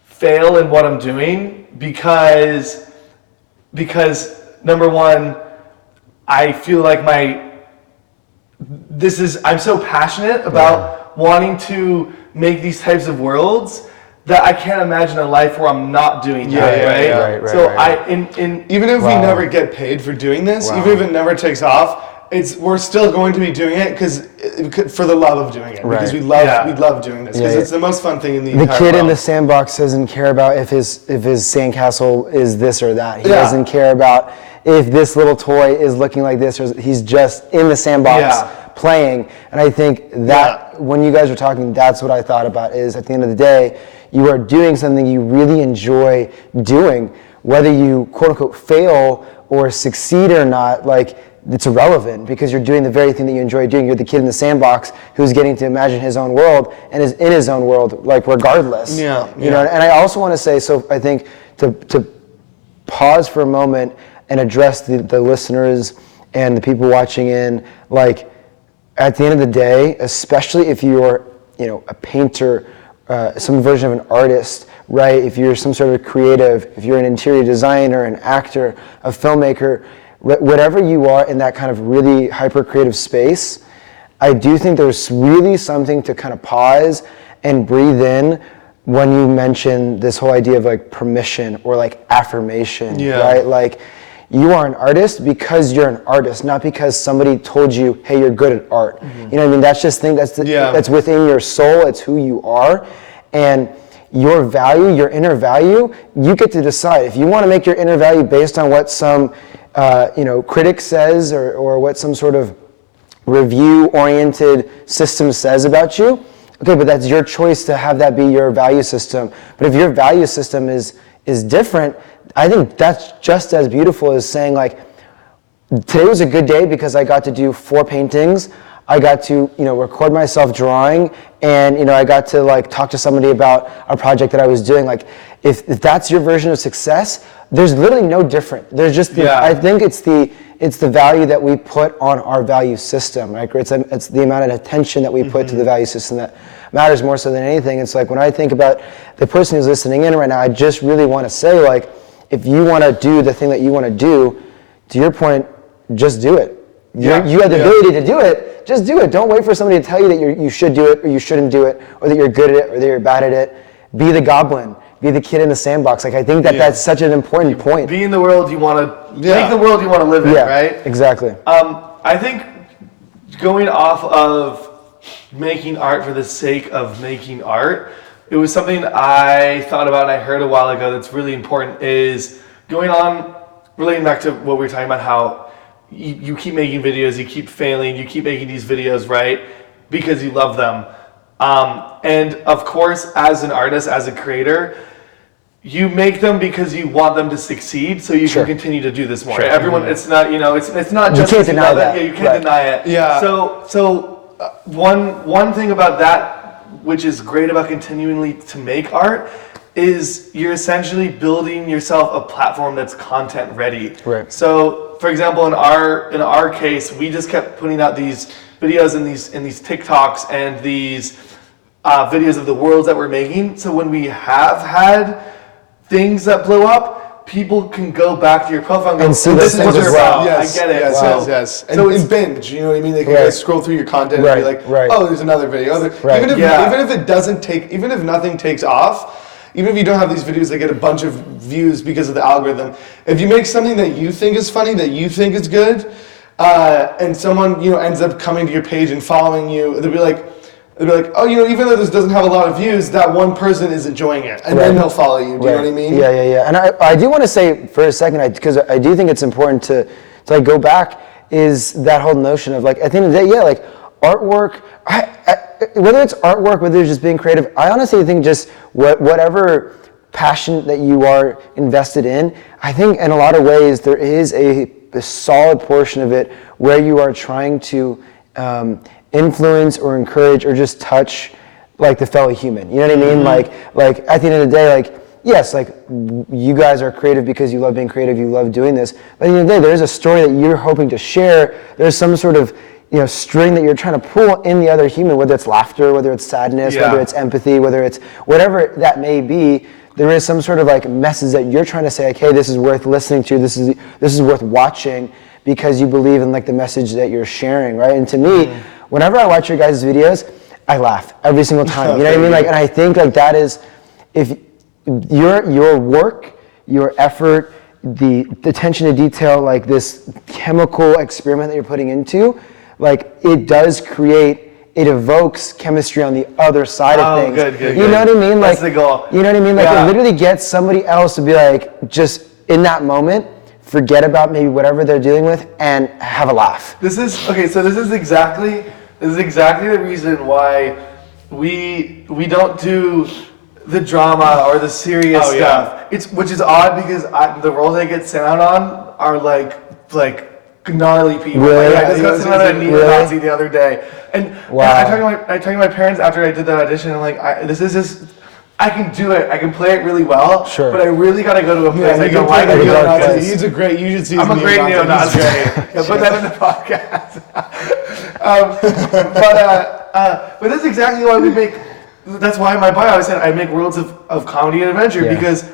fail in what I'm doing because number one, I feel like I'm so passionate about wanting to make these types of worlds that I can't imagine a life where I'm not doing that, right? Even if we never get paid for doing this, even if it never takes off, we're still going to be doing it for the love of doing it, because we love doing this, because it's the most fun thing in the entire world. The kid in the sandbox doesn't care about if his sandcastle is this or that. He doesn't care about if this little toy is looking like this, or he's just in the sandbox playing. And I think that when you guys were talking, that's what I thought about, is at the end of the day, you are doing something you really enjoy doing. Whether you quote unquote fail or succeed or not, like, it's irrelevant, because you're doing the very thing that you enjoy doing. You're the kid in the sandbox who's getting to imagine his own world and is in his own world, like, regardless. You know, and I also want to say, so I think to pause for a moment and address the listeners and the people watching in, like, at the end of the day, especially if you're, a painter, some version of an artist, right? If you're some sort of creative, if you're an interior designer, an actor, a filmmaker, whatever you are in that kind of really hyper creative space, I do think there's really something to kind of pause and breathe in when you mention this whole idea of like permission or like affirmation, right? Like, you are an artist because you're an artist, not because somebody told you, hey, you're good at art. You know what I mean? That's just that's within your soul. It's who you are. And your value, your inner value, you get to decide. If you want to make your inner value based on what some critic says, or what some sort of review-oriented system says about you, okay, but that's your choice to have that be your value system. But if your value system is different, I think that's just as beautiful as saying like, today was a good day because I got to do 4 paintings. I got to, record myself drawing, and, I got to like talk to somebody about a project that I was doing. Like, if that's your version of success, there's literally no different. There's just, I think it's the value that we put on our value system, right? It's the amount of attention that we put to the value system that matters more so than anything. It's like, when I think about the person who's listening in right now, I just really want to say, like, if you want to do the thing that you want to do, to your point, just do it. You have the ability to do it, just do it. Don't wait for somebody to tell you that you should do it or you shouldn't do it, or that you're good at it or that you're bad at it. Be the goblin. Be the kid in the sandbox. Like, I think that's such an important point. Be in the world you want to, make the world you want to live in, right? Exactly. I think going off of making art for the sake of making art, it was something I thought about and I heard a while ago that's really important, is going on, relating back to what we were talking about, how you keep making videos, you keep failing, you keep making these videos, right? Because you love them. And of course, as an artist, as a creator, you make them because you want them to succeed, so you can continue to do this more. Everyone, it's not, it's not just you can't deny that. Yeah, you can't deny it. Yeah. So one thing about that, which is great about continually to make art, is you're essentially building yourself a platform that's content ready. Right. So, for example, in our case, we just kept putting out these videos and these TikToks and these videos of the worlds that we're making. So when we have had things that blow up, people can go back to your profile and go, see this those is what things they're as well. about. Yes, I get it. Yes. And binge, you know what I mean? They can just scroll through your content and be like, oh, there's another video. Even if it doesn't take, even if nothing takes off, even if you don't have these videos that get a bunch of views because of the algorithm, if you make something that you think is funny, that you think is good, and someone ends up coming to your page and following you, they'll be like, oh, even though this doesn't have a lot of views, that one person is enjoying it, and then they'll follow you. Do you know what I mean? Yeah. And I do want to say for a second, because I do think it's important to like go back, is that whole notion of like, at the end of the day, like artwork, whether it's artwork, whether it's just being creative, I honestly think just whatever passion that you are invested in, I think in a lot of ways there is a solid portion of it where you are trying to influence or encourage or just touch like the fellow human. You know what I mean? Like at the end of the day, like, yes, like you guys are creative because you love being creative, you love doing this. But at the end of the day, there's a story that you're hoping to share. There's some sort of string that you're trying to pull in the other human, whether it's laughter, whether it's sadness, whether it's empathy, whether it's whatever that may be. There is some sort of like message that you're trying to say, like, hey, this is worth listening to. This is worth watching because you believe in like the message that you're sharing, right? And to me, whenever I watch your guys' videos, I laugh every single time. You know what I mean? Like, and I think like that is, if your work, your effort, the attention to detail, like this chemical experiment that you're putting into, like it does create, it evokes chemistry on the other side of things. Good. You know what I mean? Like, that's the goal. You know what I mean? Like it literally gets somebody else to be like, just in that moment, forget about maybe whatever they're dealing with and have a laugh. This is exactly the reason why we don't do the drama or the serious stuff. Which is odd because the roles I get sent out on are like gnarly people. Really? Like, I just got sent out on Nazi the other day, and I talked to my parents after I did that audition. I'm like, I can do it. I can play it really well. Sure. But I really got to go to a place I don't like. He's a great. You should see. I'm a great neo-Nazi. Put that in the podcast. But that's exactly why we make. That's why in my bio I said I make worlds of comedy and adventure because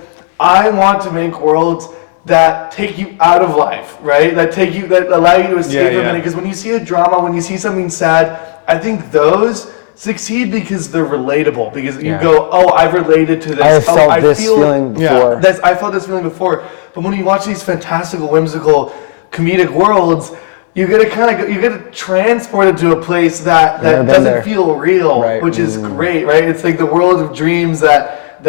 I want to make worlds that take you out of life, right? That allow you to escape a minute. Because when you see a drama, when you see something sad, I think those succeed because they're relatable. Because you go, oh, I've related to this. I have felt this feeling before. I felt this feeling before. But when you watch these fantastical, whimsical, comedic worlds, you get transported to a place that doesn't feel real, which is great, right? It's like the world of dreams that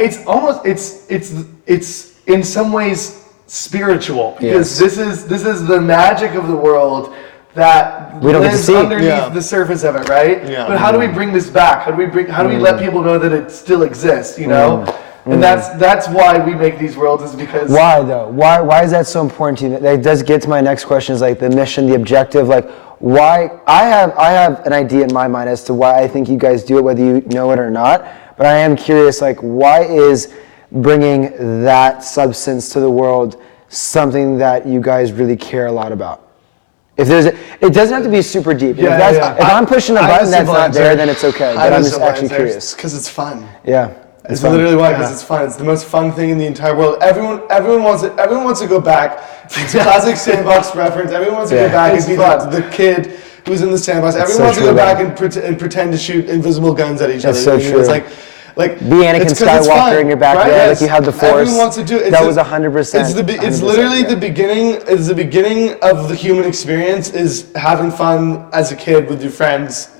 it's almost it's in some ways spiritual because this is the magic of the world that We don't get to lives see. underneath the surface of it, right? Yeah. But how do we bring this back? How do we let people know that it still exists, you know? And that's why we make these worlds, is because... Why though? Why is that so important to you? That does get to my next question, is like the mission, the objective, like why. I have an idea in my mind as to why I think you guys do it, whether you know it or not, but I am curious, like why is bringing that substance to the world something that you guys really care a lot about? If there's it doesn't have to be super deep. If I'm pushing a button that's not there, then it's okay. But I'm just actually curious. Because it's fun. Yeah. It's literally why, because it's fun. It's the most fun thing in the entire world. Everyone wants it. Everyone wants to go back. It's a classic sandbox reference. Everyone wants to go back and be the kid who's in the sandbox. Everyone wants to go back and pretend to shoot invisible guns at each other. That's so true. It's like be Anakin Skywalker in your backyard, right? like you have the Force. Everyone wants to do it. That was 100%. It's literally the beginning. It's the beginning of the human experience. Is having fun as a kid with your friends.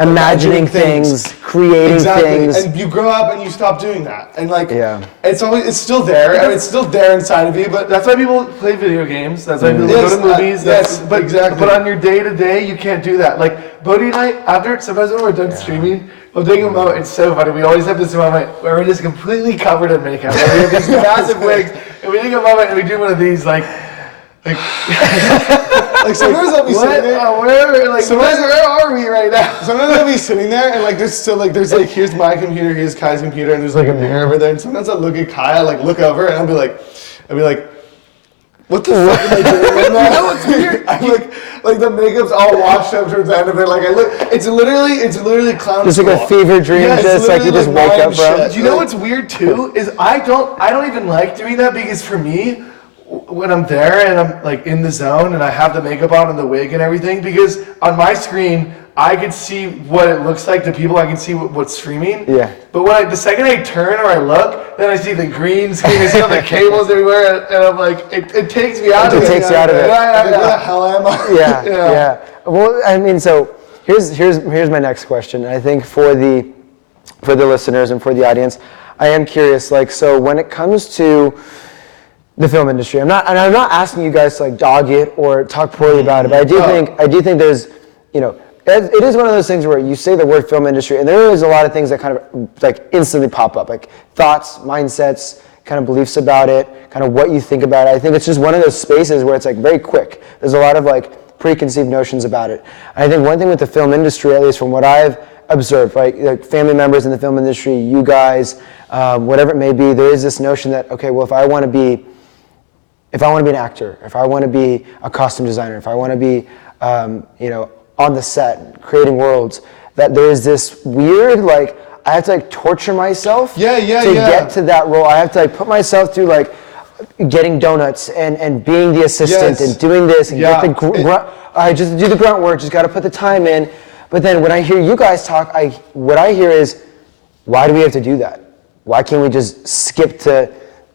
Imagining things, creating things. And you grow up and you stop doing that. And like, it's still there. I mean, it's still there inside of you, but that's why people play video games. That's why people go to movies. But on your day to day, you can't do that. Like Bodhi and I, sometimes when we're done streaming, we'll take a moment. It's so funny. We always have this moment where we're just completely covered in makeup. Where we have these massive wigs, and we take a moment and we do one of these like sometimes I'll be sitting there. Where are we right now? Sometimes I'll be sitting there and like there's here's my computer, here's Kai's computer, and there's like a mirror over there. And sometimes I'll look at Kai, look over, and I'll be like, what the fuck am I doing right now? You know what's weird? I'm like the makeup's all washed up towards the end of it. Like I look, it's literally clown Just school. like a fever dream, just like you just wake up from. Do you know what's weird too? Is I don't even like doing that, because for me, when I'm there and I'm like in the zone and I have the makeup on and the wig and everything, because on my screen I can see what it looks like to people. I can see what's streaming. Yeah. But when the second I turn or I look, then I see the green screen. I see all the cables everywhere, and I'm like, it takes me out of it. It takes you out of it. Where the hell am I? Yeah. Well, I mean, so here's my next question. I think for the listeners and for the audience, I am curious. Like, so when it comes to the film industry, I'm not asking you guys to like dog it or talk poorly about it, but I do think there's, it is one of those things where you say the word film industry and there is a lot of things that kind of like instantly pop up, like thoughts, mindsets, kind of beliefs about it, kind of what you think about it. I think it's just one of those spaces where it's like very quick. There's a lot of like preconceived notions about it. And I think one thing with the film industry, at least from what I've observed, right, like family members in the film industry, you guys, whatever it may be, there is this notion that, okay, well, if I want to be an actor, if I want to be a costume designer, if I want to be, on the set, creating worlds, that there is this weird, like, I have to like torture myself to get to that role. I have to like put myself through like getting donuts and being the assistant and doing this and get the grunt. I just do the grunt work, just got to put the time in. But then when I hear you guys talk, what I hear is, why do we have to do that? Why can't we just skip to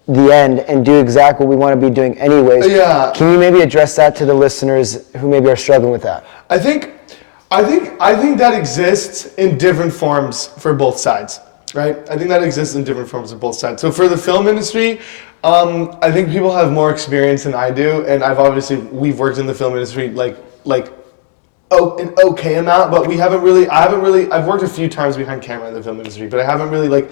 the end and do exactly what we want to be doing anyways? Yeah. Can you maybe address that to the listeners who maybe are struggling with that? I think that exists in different forms for both sides, right? I think that exists in different forms of both sides. So for the film industry, I think people have more experience than I do, and we've worked in the film industry an okay amount, but I've worked a few times behind camera in the film industry, but I haven't really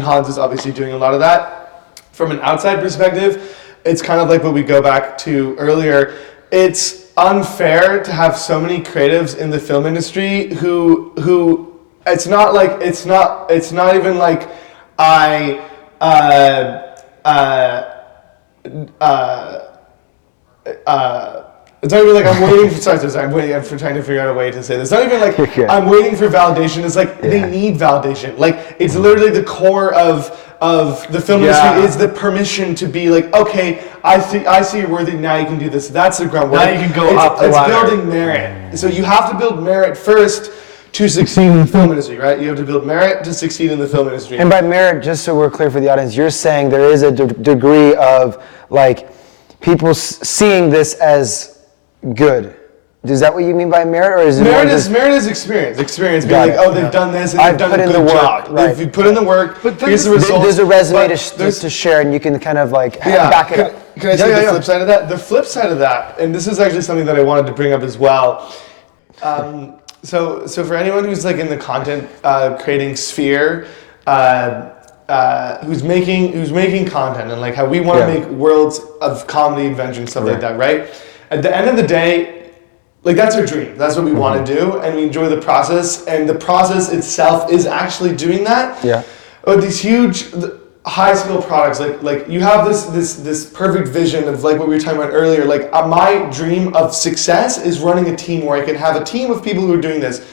Hans is obviously doing a lot of that. From an outside perspective, it's kind of like what we go back to earlier. It's unfair to have so many creatives in the film industry who it's not even like it's not even like I'm waiting for I'm trying to figure out a way to say this. It's not even like I'm waiting for validation. It's like they need validation. Like it's literally the core of the film industry is the permission to be like, okay, I see you're worthy, now you can do this. That's the groundwork. Now you can go up the ladder. It's building merit. So you have to build merit first to succeed in the film industry, right? You have to build merit to succeed in the film industry. And by merit, just so we're clear for the audience, you're saying there is a degree of like people seeing this as good, Is that what you mean by merit, or is it merit is experience? Experience being like, oh, they've done this and they've done a good job. Right. If you put in the work, but here's the results. There's a resume to share, and you can kind of like back it up. Can I say the flip side of that? The flip side of that, and this is actually something that I wanted to bring up as well. So for anyone who's like in the content creating sphere, who's making content and like how we want to make worlds of comedy, adventure, and stuff like that, right? At the end of the day, like that's our dream. That's what we want to do, and we enjoy the process. And the process itself is actually doing that. Yeah. But these huge high-skill products, like you have this perfect vision of like what we were talking about earlier. Like my dream of success is running a team where I can have a team of people who are doing this.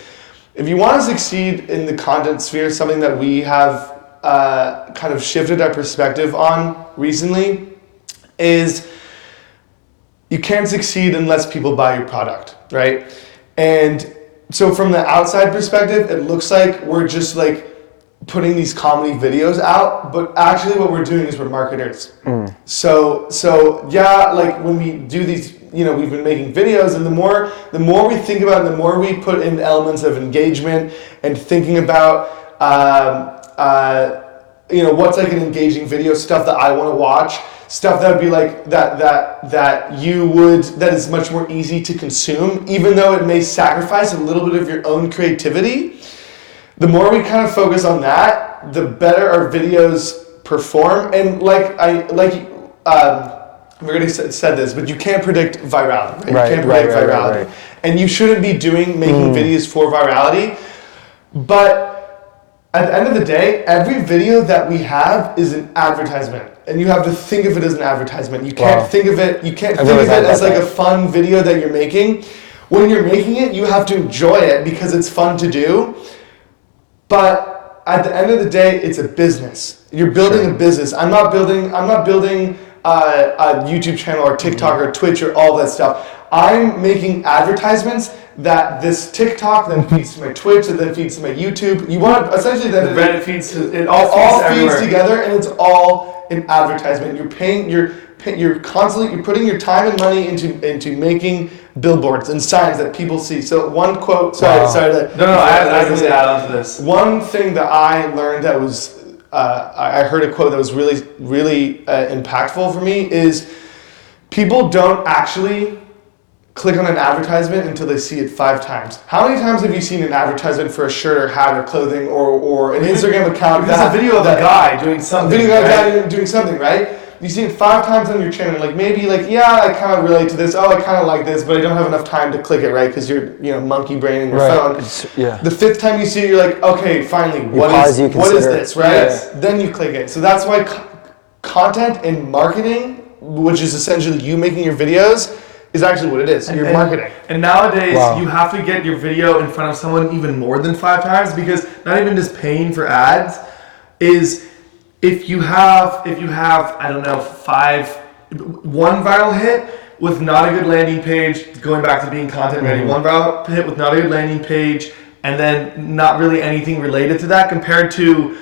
If you want to succeed in the content sphere, something that we have kind of shifted our perspective on recently is you can't succeed unless people buy your product, right? And so from the outside perspective, it looks like we're just like putting these comedy videos out, but actually what we're doing is we're marketers. So yeah, like when we do these, we've been making videos, and the more we think about it, the more we put in elements of engagement and thinking about what's like an engaging video, stuff that I want to watch, stuff that would be like that is much more easy to consume, even though it may sacrifice a little bit of your own creativity. The more we kind of focus on that, the better our videos perform. And I've already said this, but you can't predict virality. Right? You can't predict virality. Right. And you shouldn't be making videos for virality. But at the end of the day, every video that we have is an advertisement. And you have to think of it as an advertisement. You can't think of it as like a fun video that you're making. When you're making it, you have to enjoy it because it's fun to do. But at the end of the day, it's a business. You're building a business. I'm not building a YouTube channel or TikTok or Twitch or all that stuff. I'm making advertisements that this TikTok then feeds to my Twitch, that then feeds to my YouTube. You want essentially that Reddit feeds to it all feeds together, and it's all an advertisement. You're constantly putting your time and money into making billboards and signs that people see. So one quote. I can add on to this. One thing that I learned that was I heard a quote that was really really impactful for me is people don't actually click on an advertisement until they see it 5 times. How many times have you seen an advertisement for a shirt or hat or clothing or an Instagram account? There's a video of a guy doing something. Doing something, right? You see it 5 times on your channel, like maybe like, yeah, I kind of relate to this. Oh, I kind of like this, but I don't have enough time to click it, right? Because you're, monkey braining your phone. The 5th time you see it, you're like, okay, finally, what is this, right? Yeah. Then you click it. So that's why content and marketing, which is essentially you making your videos, is actually what it is. You're marketing. And nowadays, you have to get your video in front of someone even more than 5 times, because not even just paying for ads is if you have I don't know, one viral hit with not a good landing page, going back to being content ready, one viral hit with not a good landing page, and then not really anything related to that, compared to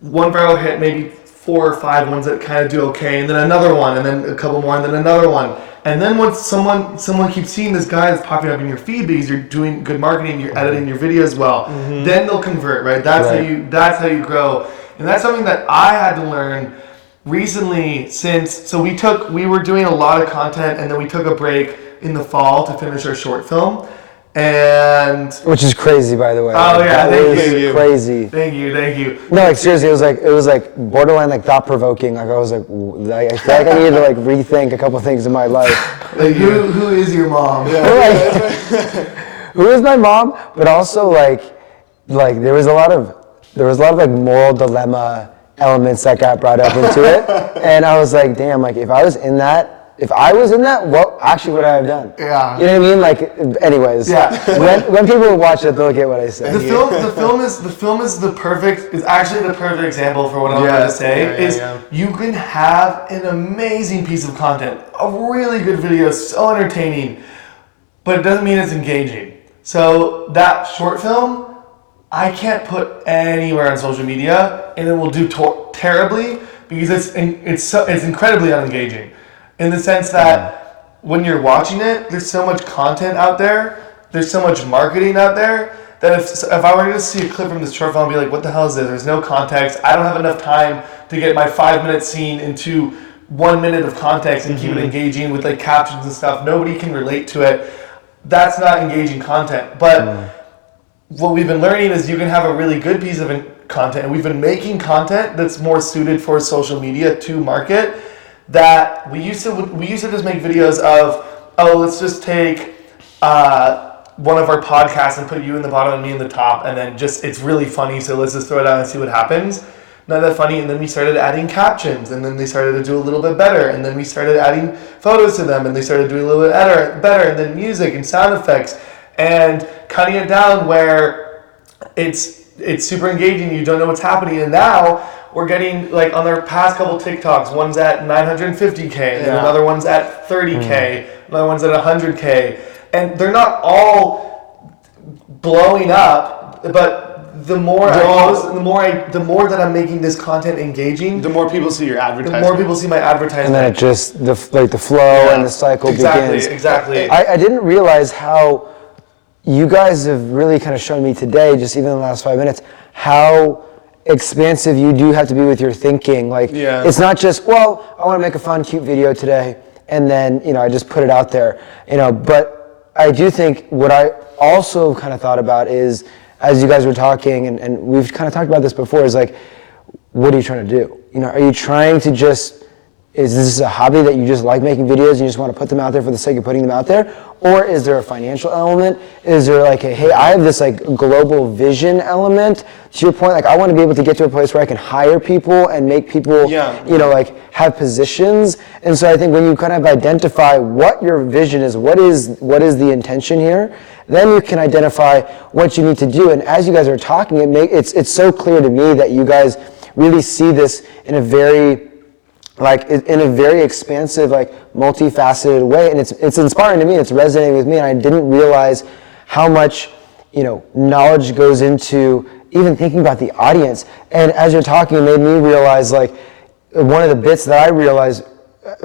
one viral hit, maybe 4 or 5 ones that kind of do okay, and then another one, and then a couple more, and then another one. And then once someone keeps seeing this guy that's popping up in your feed because you're doing good marketing, you're editing your videos well, then they'll convert, right? That's how you grow. And that's something that I had to learn recently we were doing a lot of content, and then we took a break in the fall to finish our short film. And which is crazy, by the way. Oh yeah, thank you. Crazy. Thank you. No, like seriously, it was like borderline like thought provoking. Like I was like, I feel like I needed to like rethink a couple things in my life. Like who is your mom? Who is my mom? But also like there was a lot of like moral dilemma elements that got brought up into it, and I was like, damn, like if I was in that, what actually would I have done? Yeah. You know what I mean? Like, anyways. Yeah. When people watch it, they'll get what I say. The film is actually the perfect example for what I'm about to say. You can have an amazing piece of content, a really good video, so entertaining, but it doesn't mean it's engaging. So that short film, I can't put anywhere on social media, and it will do terribly because it's incredibly unengaging. In the sense that when you're watching it, there's so much content out there, there's so much marketing out there, that if I were to just see a clip from this short film, I'd be like, what the hell is this? There's no context. I don't have enough time to get my 5-minute scene into 1 minute of context and keep it engaging with like captions and stuff. Nobody can relate to it. That's not engaging content. But what we've been learning is you can have a really good piece of content, and we've been making content that's more suited for social media to market. That we used to just make videos of, let's just take one of our podcasts and put you in the bottom and me in the top, and then just it's really funny, so let's just throw it out and see what happens. Not that funny, and then we started adding captions, and then they started to do a little bit better, and then we started adding photos to them, and they started doing a little bit better, and then music and sound effects, and cutting it down where it's super engaging, you don't know what's happening, and now we're getting, like, on their past couple TikToks, one's at 950K, and then another one's at 30K, another one's at 100K, and they're not all blowing up, but the more that I'm making this content engaging, the more people see your advertisement. The more people see my advertisement. And then it just, the flow and the cycle begins. Exactly. I didn't realize how you guys have really kind of shown me today, just even in the last 5 minutes, how expansive you do have to be with your thinking. Like, it's not just, well, I want to make a fun, cute video today, and then, I just put it out there, but I do think what I also kind of thought about is, as you guys were talking, and we've kind of talked about this before, is like, what are you trying to do? Are you trying to just, is this a hobby that you just like making videos and you just want to put them out there for the sake of putting them out there? Or is there a financial element? Is there like hey, I have this like global vision element? To your point, like I want to be able to get to a place where I can hire people and make people, like have positions. And so I think when you kind of identify what your vision is, what is the intention here, then you can identify what you need to do. And as you guys are talking, it's so clear to me that you guys really see this in a very expansive, multifaceted way, and it's inspiring to me. It's resonating with me, and I didn't realize how much knowledge goes into even thinking about the audience. And as you're talking, it made me realize one of the bits that I realized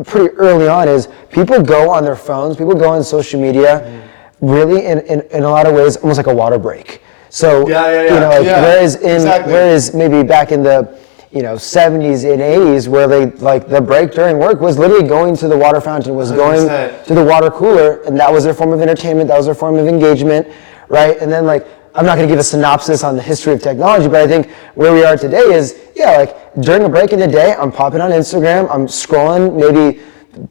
pretty early on is people go on their phones, people go on social media, really in a lot of ways almost like a water break. So whereas maybe back in the 70s and 80s where they the break during work was literally going to the water fountain, was 100%. Going to the water cooler, and that was their form of entertainment, that was their form of engagement, right? And then I'm not going to give a synopsis on the history of technology, but I think where we are today is, during a break in the day, I'm popping on Instagram, I'm scrolling maybe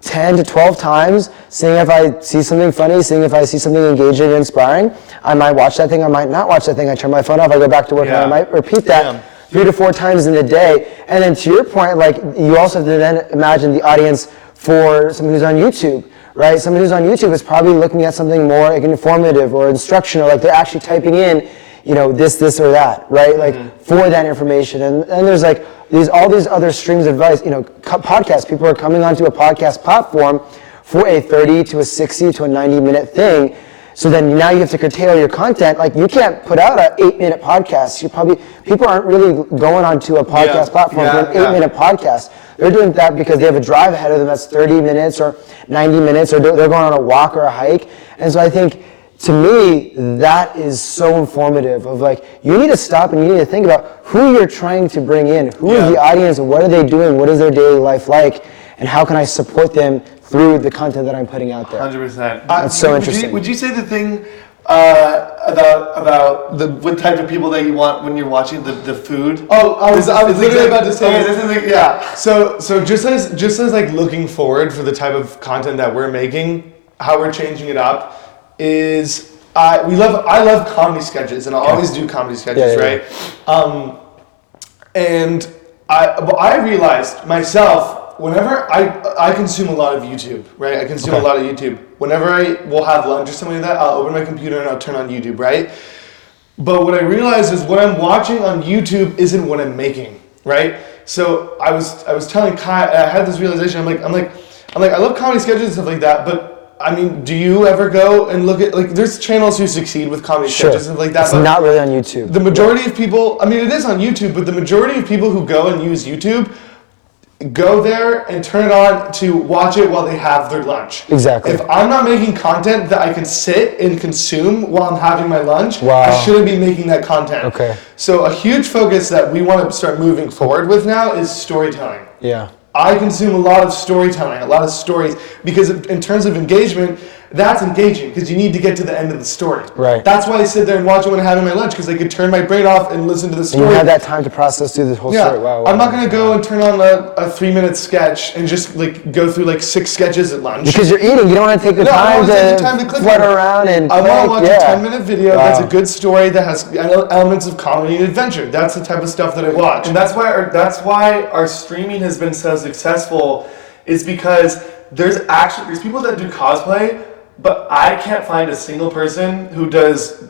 10 to 12 times, seeing if I see something funny, seeing if I see something engaging and inspiring. I might watch that thing, I might not watch that thing, I turn my phone off, I go back to work, and I might repeat that 3 to 4 times in the day. And then to your point, you also have to then imagine the audience for someone who's on YouTube, right? Someone who's on YouTube is probably looking at something more informative or instructional, they're actually typing in, this or that, right? For that information. And there's all these other streams of advice, podcasts. People are coming onto a podcast platform for a 30 to a 60 to a 90-minute thing. So then now you have to curtail your content. You can't put out an 8-minute podcast. People aren't really going onto a podcast platform for an 8-minute podcast. They're doing that because they have a drive ahead of them that's 30 minutes or 90 minutes, or they're going on a walk or a hike. And so I think, to me, that is so informative of you need to stop and you need to think about who you're trying to bring in. Who is the audience, and what are they doing? What is their daily life like? And how can I support them through the content that I'm putting out there? 100%. That's so interesting. Would you say the thing about what type of people that you want when you're watching the food? Oh, I was literally about to say this. So just as looking forward for the type of content that we're making, how we're changing it up is I love comedy sketches, and I'll always do comedy sketches, right? And I realized myself, whenever I consume a lot of YouTube, right? I consume a lot of YouTube. Whenever I will have lunch or something like that, I'll open my computer and I'll turn on YouTube, right? But what I realized is what I'm watching on YouTube isn't what I'm making, right? So I was telling Kai, I had this realization. I'm like, I love comedy sketches and stuff like that, but I mean, do you ever go and look at, there's channels who succeed with comedy sketches and stuff like that. It's not really on YouTube. The majority of people, I mean, it is on YouTube, but the majority of people who go and use YouTube go there and turn it on to watch it while they have their lunch. Exactly. If I'm not making content that I can sit and consume while I'm having my lunch, Wow. I shouldn't be making that content. Okay. So a huge focus that we want to start moving forward with now is storytelling. Yeah. I consume a lot of storytelling, a lot of stories, because in terms of engagement, that's engaging because you need to get to the end of the story. Right. That's why I sit there and watch it when I'm having my lunch, because I could turn my brain off and listen to the story. And you have that time to process through the whole story. Wow. I'm not gonna go and turn on a 3-minute sketch and just like go through like 6 sketches at lunch. Because you're eating, you don't want to take the time to click flutter around and I want to watch a 10-minute video that's a Wow. good story that has elements of comedy and adventure. That's the type of stuff that I watch. And that's why our streaming has been so successful, is because there's people that do cosplay, but I can't find a single person who does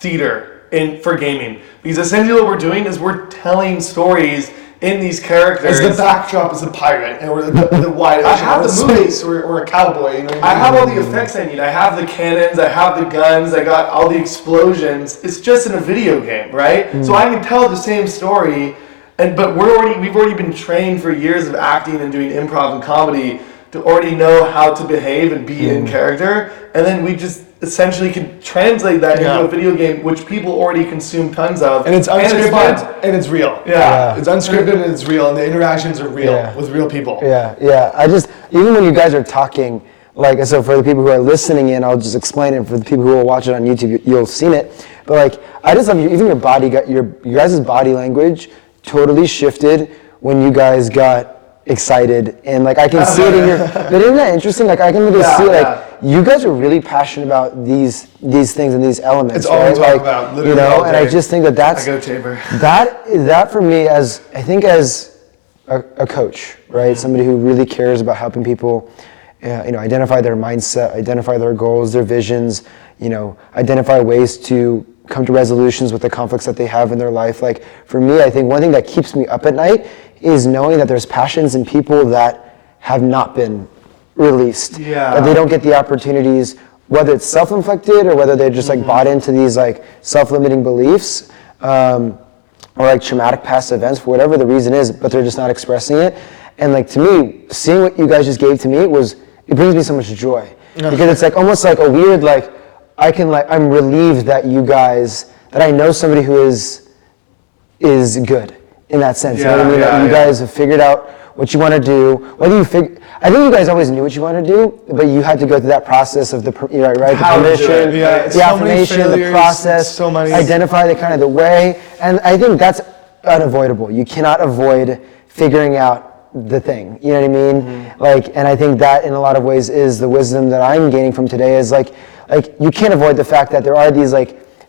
theater for gaming. Because essentially what we're doing is we're telling stories in these characters. As the backdrop is a pirate, and or the wide ocean, I have or the space, or a cowboy. You know what I have all the effects I need. I have the cannons, I have the guns, I got all the explosions. It's just in a video game, right? So I can tell the same story, but we've already been trained for years of acting and doing improv and comedy to already know how to behave and be in character, and then we just essentially can translate that into a video game, which people already consume tons of. And it's unscripted fun. and it's real. Yeah. It's unscripted and it's real, and the interactions are real Yeah. with real people. Yeah. I just, even when you guys are talking, like, so for the people who are listening in, I'll just explain it. For the people who will watch it on YouTube, you'll have seen it. But like, I just love even your body, your guys' body language totally shifted when you guys got excited, and like I can see it in your. But isn't that interesting? Like I can literally see like you guys are really passionate about these things and these elements. It's all we right? talk Like, about, literally you know, all and I day. just think that's I go Tabor. that for me, as a coach, right? Somebody who really cares about helping people, identify their mindset, identify their goals, their visions, identify ways to come to resolutions with the conflicts that they have in their life. Like for me, I think one thing that keeps me up at night is knowing that there's passions in people that have not been released. Yeah. That they don't get the opportunities, whether it's self-inflicted or whether they're just like bought into these like self-limiting beliefs, or like traumatic past events for whatever the reason is, but they're just not expressing it. And like to me, seeing what you guys just gave to me it brings me so much joy. Because it's like almost like a weird like I'm relieved that I know somebody who is good in that sense. You know what I mean? That you guys have figured out what you want to do. I think you guys always knew what you wanted to do, but you had to go through that process of the permission, the affirmation, the process, identify the way, and I think that's unavoidable. You cannot avoid figuring out the thing. You know what I mean? Like, and I think that in a lot of ways is the wisdom that I'm gaining from today. Is like you can't avoid the fact that there are these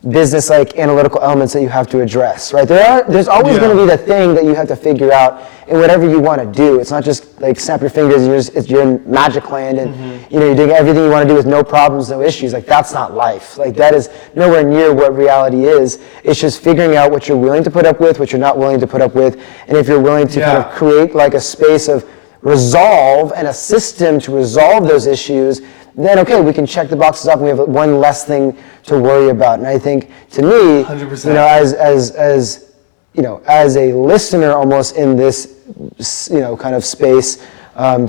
business analytical elements that you have to address, right? There's always going to be the thing that you have to figure out in whatever you want to do. It's not just like snap your fingers and you're in magic land and you're doing everything you want to do with no problems, no issues. Like that's not life. Like that is nowhere near what reality is. It's just figuring out what you're willing to put up with, what you're not willing to put up with, and if you're willing to kind of create like a space of resolve and a system to resolve those issues, then okay, we can check the boxes off and we have one less thing to worry about. And I think to me, 100%. As a listener almost in this kind of space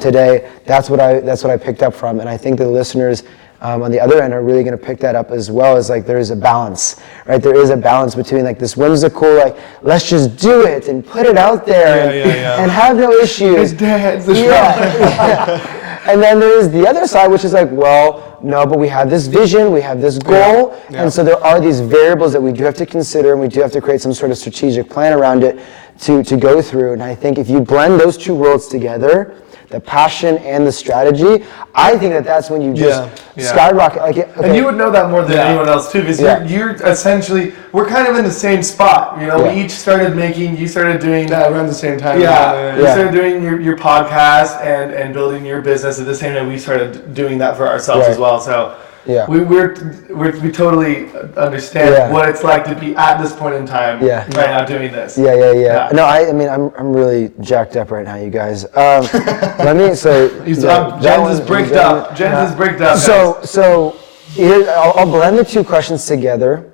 today, that's what I picked up from. And I think the listeners on the other end are really going to pick that up as well. As like there is a balance, right? There is a balance between like this whimsical let's just do it and put it out there and have no issues. And then there is the other side, which is like, well, no, but we have this vision, we have this goal, and so there are these variables that we do have to consider, and we do have to create some sort of strategic plan around it to go through. And I think if you blend those two worlds together, the passion and the strategy, I think that's when you just skyrocket. And you would know that more than anyone else too, because you're essentially, we're kind of in the same spot. We each started you started doing around the same time. You started doing your podcast and building your business at the same time we started doing that for ourselves as well. So we totally understand what it's like to be at this point in time right now doing this. No, I mean I'm really jacked up right now, you guys. Jens is bricked up. Jens is bricked up. So here, I'll blend the two questions together.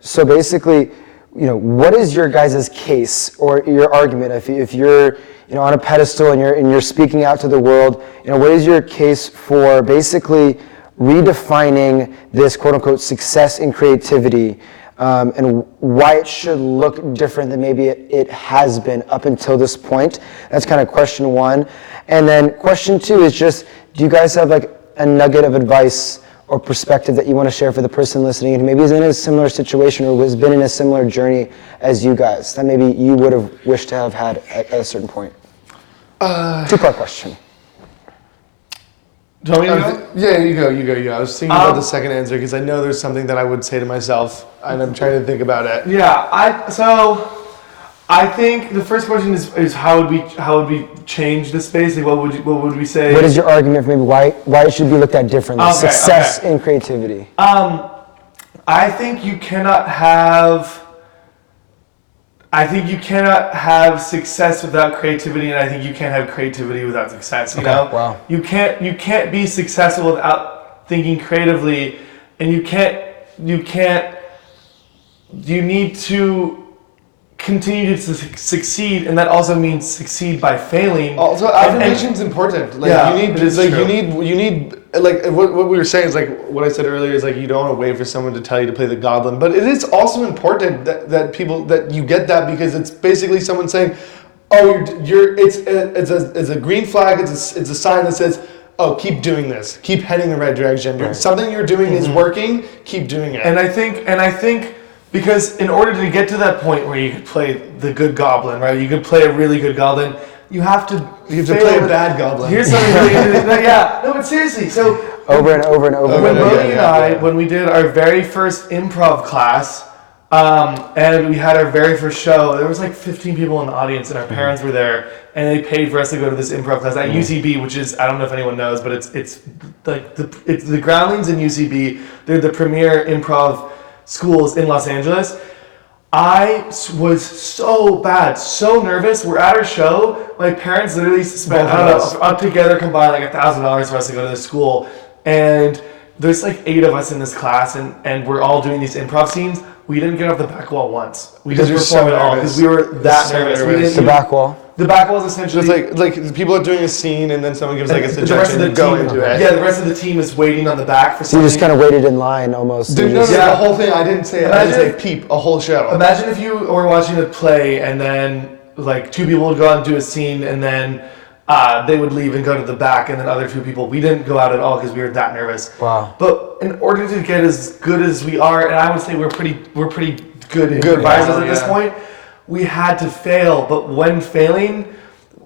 So basically, what is your guys' case or your argument if you're on a pedestal and you're speaking out to the world, what is your case for basically redefining this quote unquote success in creativity, and why it should look different than maybe it has been up until this point? That's kind of question one. And then question two is just, do you guys have like a nugget of advice or perspective that you want to share for the person listening and maybe is in a similar situation or has been in a similar journey as you guys that maybe you would have wished to have had at a certain point? Two-part question. Do you want me to go? Yeah, you go. I was thinking about the second answer because I know there's something that I would say to myself, and I'm trying to think about it. Yeah, I think the first question is how would we change the space? Like what would we say? What is your argument for maybe why it should be looked at differently? Okay, Success in creativity. I think you cannot have success without creativity, and I think you can't have creativity without success. You know? Wow. You can't be successful without thinking creatively, and you need to continue to succeed, and that also means succeed by failing. Also, affirmation's important. Like you need like what we were saying is like what I said earlier is like you don't want to wait for someone to tell you to play the goblin, but it is also important that people that you get that because it's basically someone saying, oh, it's a green flag. It's a sign that says, oh, keep doing this. Keep heading the right direction. Right. Something you're doing is working. Keep doing it. And I think. Because in order to get to that point where you could play the good goblin, right? You could play a really good goblin. You have to play a bad goblin. Here's something really interesting. Yeah, no, but seriously. So over and over and over. When Bodhi and I, when we did our very first improv class, and we had our very first show, there was like 15 people in the audience, and our parents were there, and they paid for us to go to this improv class at UCB, which is, I don't know if anyone knows, but it's like it's the Groundlings in UCB. They're the premier improv schools in Los Angeles. I was so nervous. We're at our show. My parents literally spent, up together combined like $1,000 for us to go to this school. And there's like 8 of us in this class, and we're all doing these improv scenes. We didn't get off the back wall once. We just performed it all because we were that nervous. The back wall. The back wall is essentially just like people are doing a scene and then someone gives like a suggestion to go into it. Yeah, the rest of the team is waiting on the back for so something. You just kind of waited in line almost. Dude, the whole thing. I didn't say peep. A whole show. Imagine if you were watching a play and then like 2 people would go out and do a scene and then they would leave and go to the back and then other 2 people. We didn't go out at all because we were that nervous. Wow. But in order to get as good as we are, and I would say we're pretty good improvisers at this point, we had to fail. But when failing,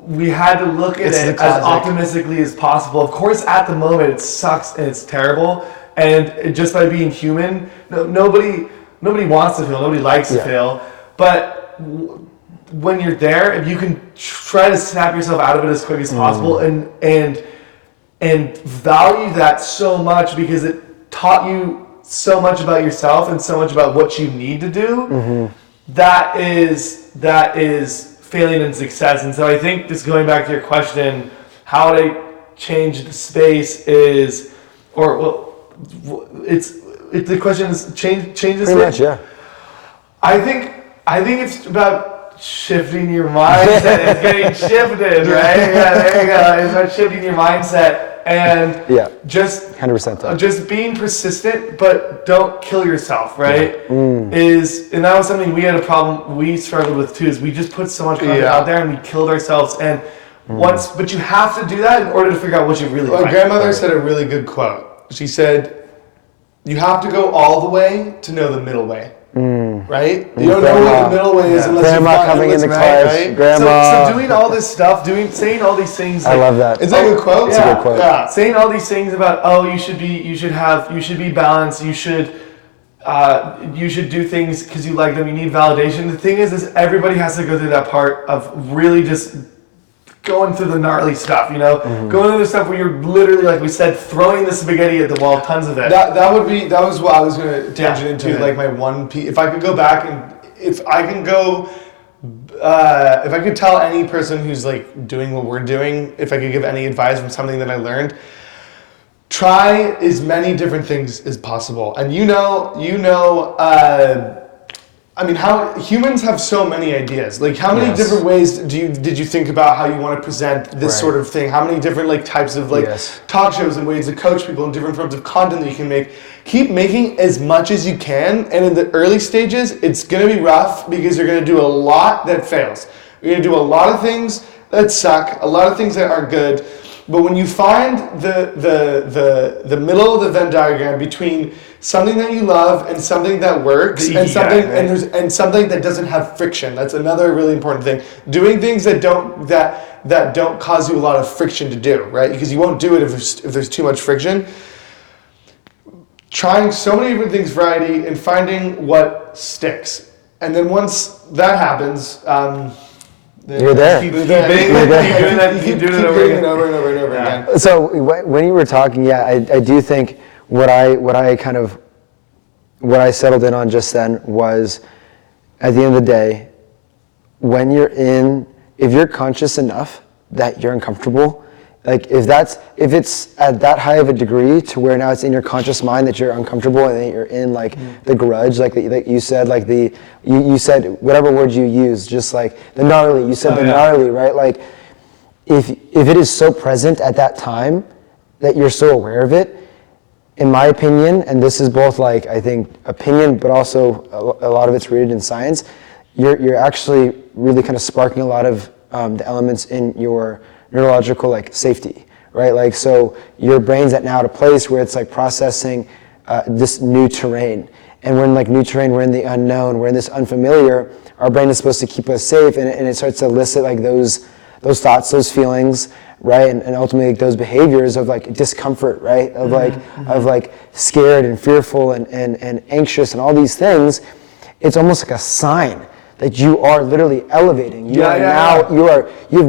we had to look at it as optimistically as possible. Of course, at the moment, it sucks and it's terrible. And just by being human, nobody wants to fail. Nobody likes to fail. But when you're there, if you can try to snap yourself out of it as quick as possible and value that so much because it taught you so much about yourself and so much about what you need to do, that is failing and success. And so I think just going back to your question, how would I change the space is, the question is change the space? Pretty much, yeah. I think it's about shifting your mindset. It's getting shifted, right? Yeah, there you go. It's about shifting your mindset and just 100%. Just being persistent, but don't kill yourself, right? And that was something we had a problem we struggled with too. Is we just put so much content out there and we killed ourselves. And but you have to do that in order to figure out what you really like. My grandmother said a really good quote. She said, "You have to go all the way to know the middle way." Right? You don't know what the middle way is unless Grandma coming in the class. Right? Grandma. So doing all this stuff, saying all these things. I love that. Is that a good quote? It's a good quote. Yeah. Saying all these things about you should be balanced. You should do things because you like them. You need validation. The thing is everybody has to go through that part of really just going through the gnarly stuff, going through the stuff where you're literally, like we said, throwing the spaghetti at the wall, tons of it. That was what I was going to tangent into, like my one piece. If I could go back and if I could tell any person who's like doing what we're doing, if I could give any advice from something that I learned, try as many different things as possible. And I mean, how humans have so many ideas. Like, how many different ways did you think about how you want to present this sort of thing? How many different like types of like talk shows and ways to coach people and different forms of content that you can make? Keep making as much as you can, and in the early stages, it's gonna be rough because you're gonna do a lot that fails. You're gonna do a lot of things that suck, a lot of things that aren't good. But when you find the middle of the Venn diagram between something that you love and something that works and something that doesn't have friction, that's another really important thing. Doing things that don't cause you a lot of friction to do, right? Because you won't do it if there's too much friction. Trying so many different things, variety, and finding what sticks. And then once that happens, you're there. Keep doing it over and over again. So when you were talking, I do think what I settled in on just then was, at the end of the day, if you're conscious enough that you're uncomfortable, like if it's at that high of a degree to where now it's in your conscious mind that you're uncomfortable and that you're in like the grudge, like you said, like you said whatever word you used, just like the gnarly, you said gnarly, right? Like if it is so present at that time that you're so aware of it, in my opinion, and this is both like I think opinion, but also a lot of it's rooted in science, you're actually really kind of sparking a lot of the elements in your neurological like safety, right? Like so your brain's at now at a place where it's like processing this new terrain, and we're in like new terrain, we're in the unknown, we're in this unfamiliar. Our brain is supposed to keep us safe, and it starts to elicit like those thoughts, those feelings, right? And ultimately like, those behaviors of like discomfort, right? Of like scared and fearful and anxious and all these things. It's almost like a sign that you are literally elevating. You've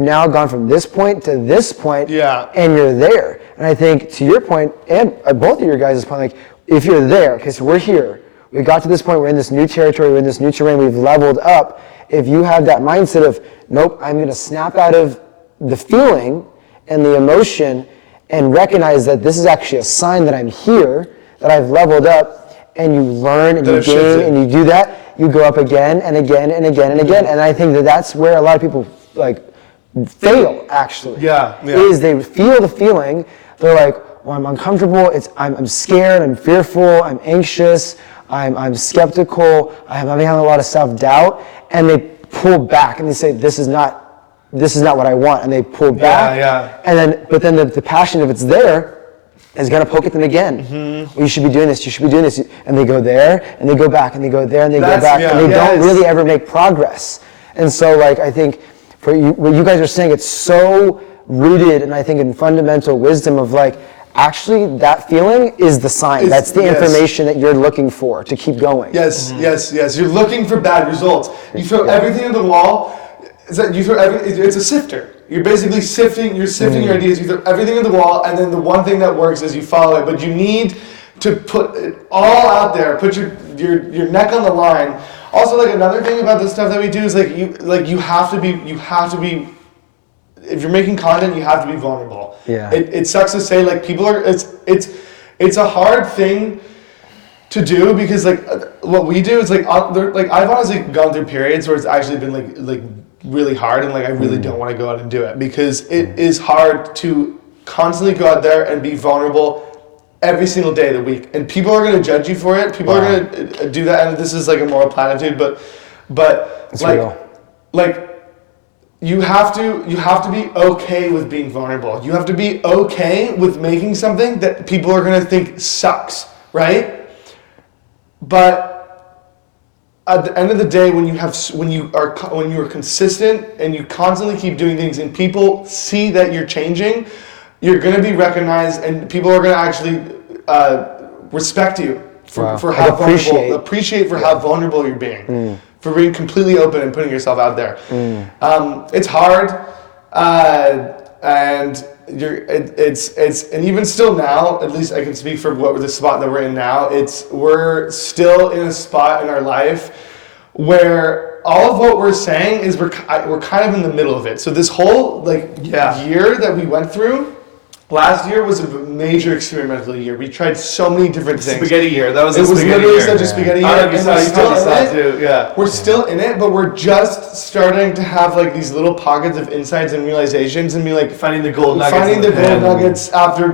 now gone from this point to this point, and you're there. And I think to your point, and both of your guys' point, like if you're there, okay, so we're here, we got to this point, we're in this new territory, we're in this new terrain, we've leveled up. If you have that mindset of, nope, I'm gonna snap out of the feeling and the emotion and recognize that this is actually a sign that I'm here, that I've leveled up, and you learn and you gain and you do that, you go up again and again and again and again. And I think that's where a lot of people like fail actually. Is they feel the feeling, they're like, well, I'm uncomfortable, I'm scared, I'm fearful, I'm anxious, I'm skeptical, I'm having a lot of self-doubt, and they pull back and they say, this is not what I want, and they pull back. And then the passion, if it's there, is going to poke at them again. Well, you should be doing this, you should be doing this. And they go there, and they go back, and they go there, and they go back, and they don't really ever make progress. And so, like, I think for you, what you guys are saying, it's so rooted, and I think in fundamental wisdom of like, actually, that feeling is the sign. That's the information that you're looking for to keep going. Yes. You're looking for bad results. You throw everything at the wall. It's a sifter. You're basically sifting your ideas, you throw everything at the wall, and then the one thing that works is you follow it. But you need to put it all out there, put your neck on the line. Also, like another thing about the stuff that we do is you have to be if you're making content, you have to be vulnerable. It sucks to say, like, people are it's a hard thing to do because like what we do is like I've honestly gone through periods where it's actually been like really hard, and like I really don't want to go out and do it because it is hard to constantly go out there and be vulnerable every single day of the week, and people are going to judge you for it. People are going to do that, and this is like a moral platitude, but it's like real. Like you have to be okay with being vulnerable. You have to be okay with making something that people are going to think sucks, right? But at the end of the day, when you are consistent and you constantly keep doing things and people see that you're changing, you're going to be recognized, and people are going to actually respect you for how how vulnerable you're being, for being completely open and putting yourself out there. It's hard, and and even still now, at least I can speak for the spot that we're in now, we're still in a spot in our life where all of what we're saying is we're kind of in the middle of it. So this whole year that we went through, last year was a major experimental year. We tried so many different things. Spaghetti year. That was It a was spaghetti literally year. such a spaghetti year. I don't know And if you we're saw, you still probably saw in it it. too. Yeah. We're still in it, but we're just starting to have like these little pockets of insights and realizations and be like Finding the gold nuggets. finding the in gold pan. nuggets after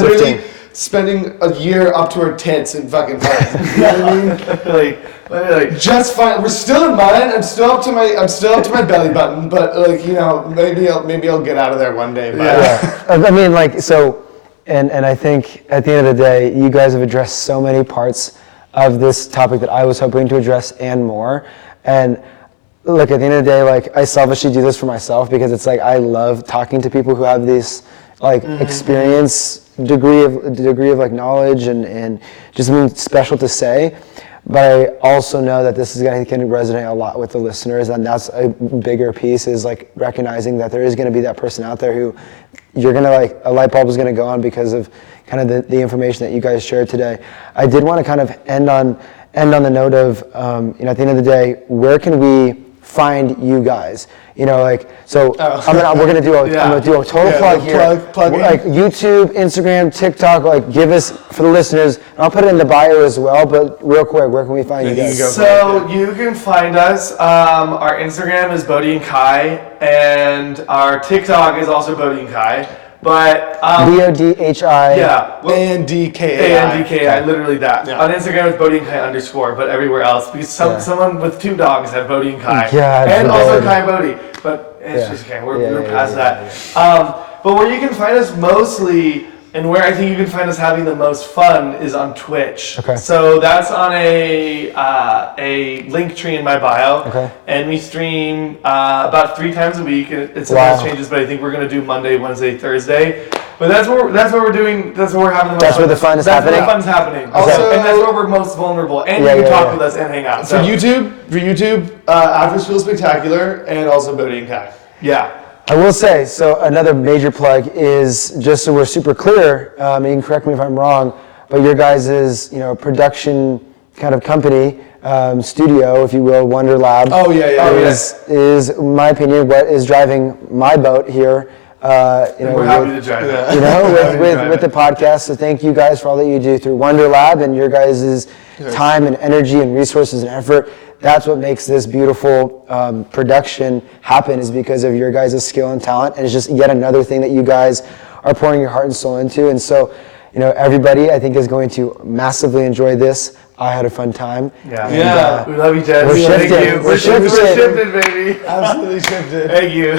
literally spending a year up to our tits in fucking plants. You know what I mean? like, Just fine. We're still in mine. I'm still up to my belly button, but like, you know, maybe I'll get out of there one day. But. Yeah. I mean, like, so, and I think at the end of the day, you guys have addressed so many parts of this topic that I was hoping to address and more. And look, at the end of the day, like, I selfishly do this for myself because it's like I love talking to people who have this like experience, degree of like knowledge and just something special to say. But I also know that this is going to resonate a lot with the listeners, and that's a bigger piece, is like recognizing that there is going to be that person out there who you're going to like, a light bulb is going to go on because of kind of the information that you guys shared today. I did want to kind of end on the note of, you know, at the end of the day, where can we find you guys? You know, like, so we're gonna do a total plug here. Plugging. Like YouTube, Instagram, TikTok, like give us, for the listeners, and I'll put it in the bio as well, but real quick, where can we find you guys? So you can find us. Our Instagram is Bodhi and Kai, and our TikTok is also Bodhi and Kai. But BODHI. yeah, ANDKAI. ANDKI, literally that. Yeah. On Instagram it's Bodhi and Kai _, but everywhere else, because someone with 2 dogs have Bodhi and Kai, God, and Bodhi. also Kai and Bodhi, but it's just okay. We're past that. But where you can find us mostly, and where I think you can find us having the most fun, is on Twitch. Okay. So that's on a link tree in my bio. Okay. And we stream about 3 times a week. It sometimes changes, but I think we're gonna do Monday, Wednesday, Thursday. But that's what we're doing. That's what we're having the most That's fun. where the fun is That's happening? where the fun's happening. Also- and that's where we're most vulnerable. And Yeah, you can yeah, talk yeah. with us and hang out. For YouTube, After School Spectacular, and also Bodhi and Kai. Yeah. I will say, so another major plug is, just so we're super clear, you can correct me if I'm wrong, but your guys' production kind of company, studio, if you will, Wonder Lab, is, in my opinion, what is driving my boat here. We're happy to drive it. You know, with the podcast. So thank you guys for all that you do through Wonder Lab and your guys' time and energy and resources and effort. That's what makes this beautiful production happen, is because of your guys' skill and talent. And it's just yet another thing that you guys are pouring your heart and soul into. And so, you know, everybody, I think, is going to massively enjoy this. I had a fun time. Yeah. And, We love you, Jed. We're Thank shifted. you. We're shifted. We're shifted, baby. Absolutely shifted. Thank you.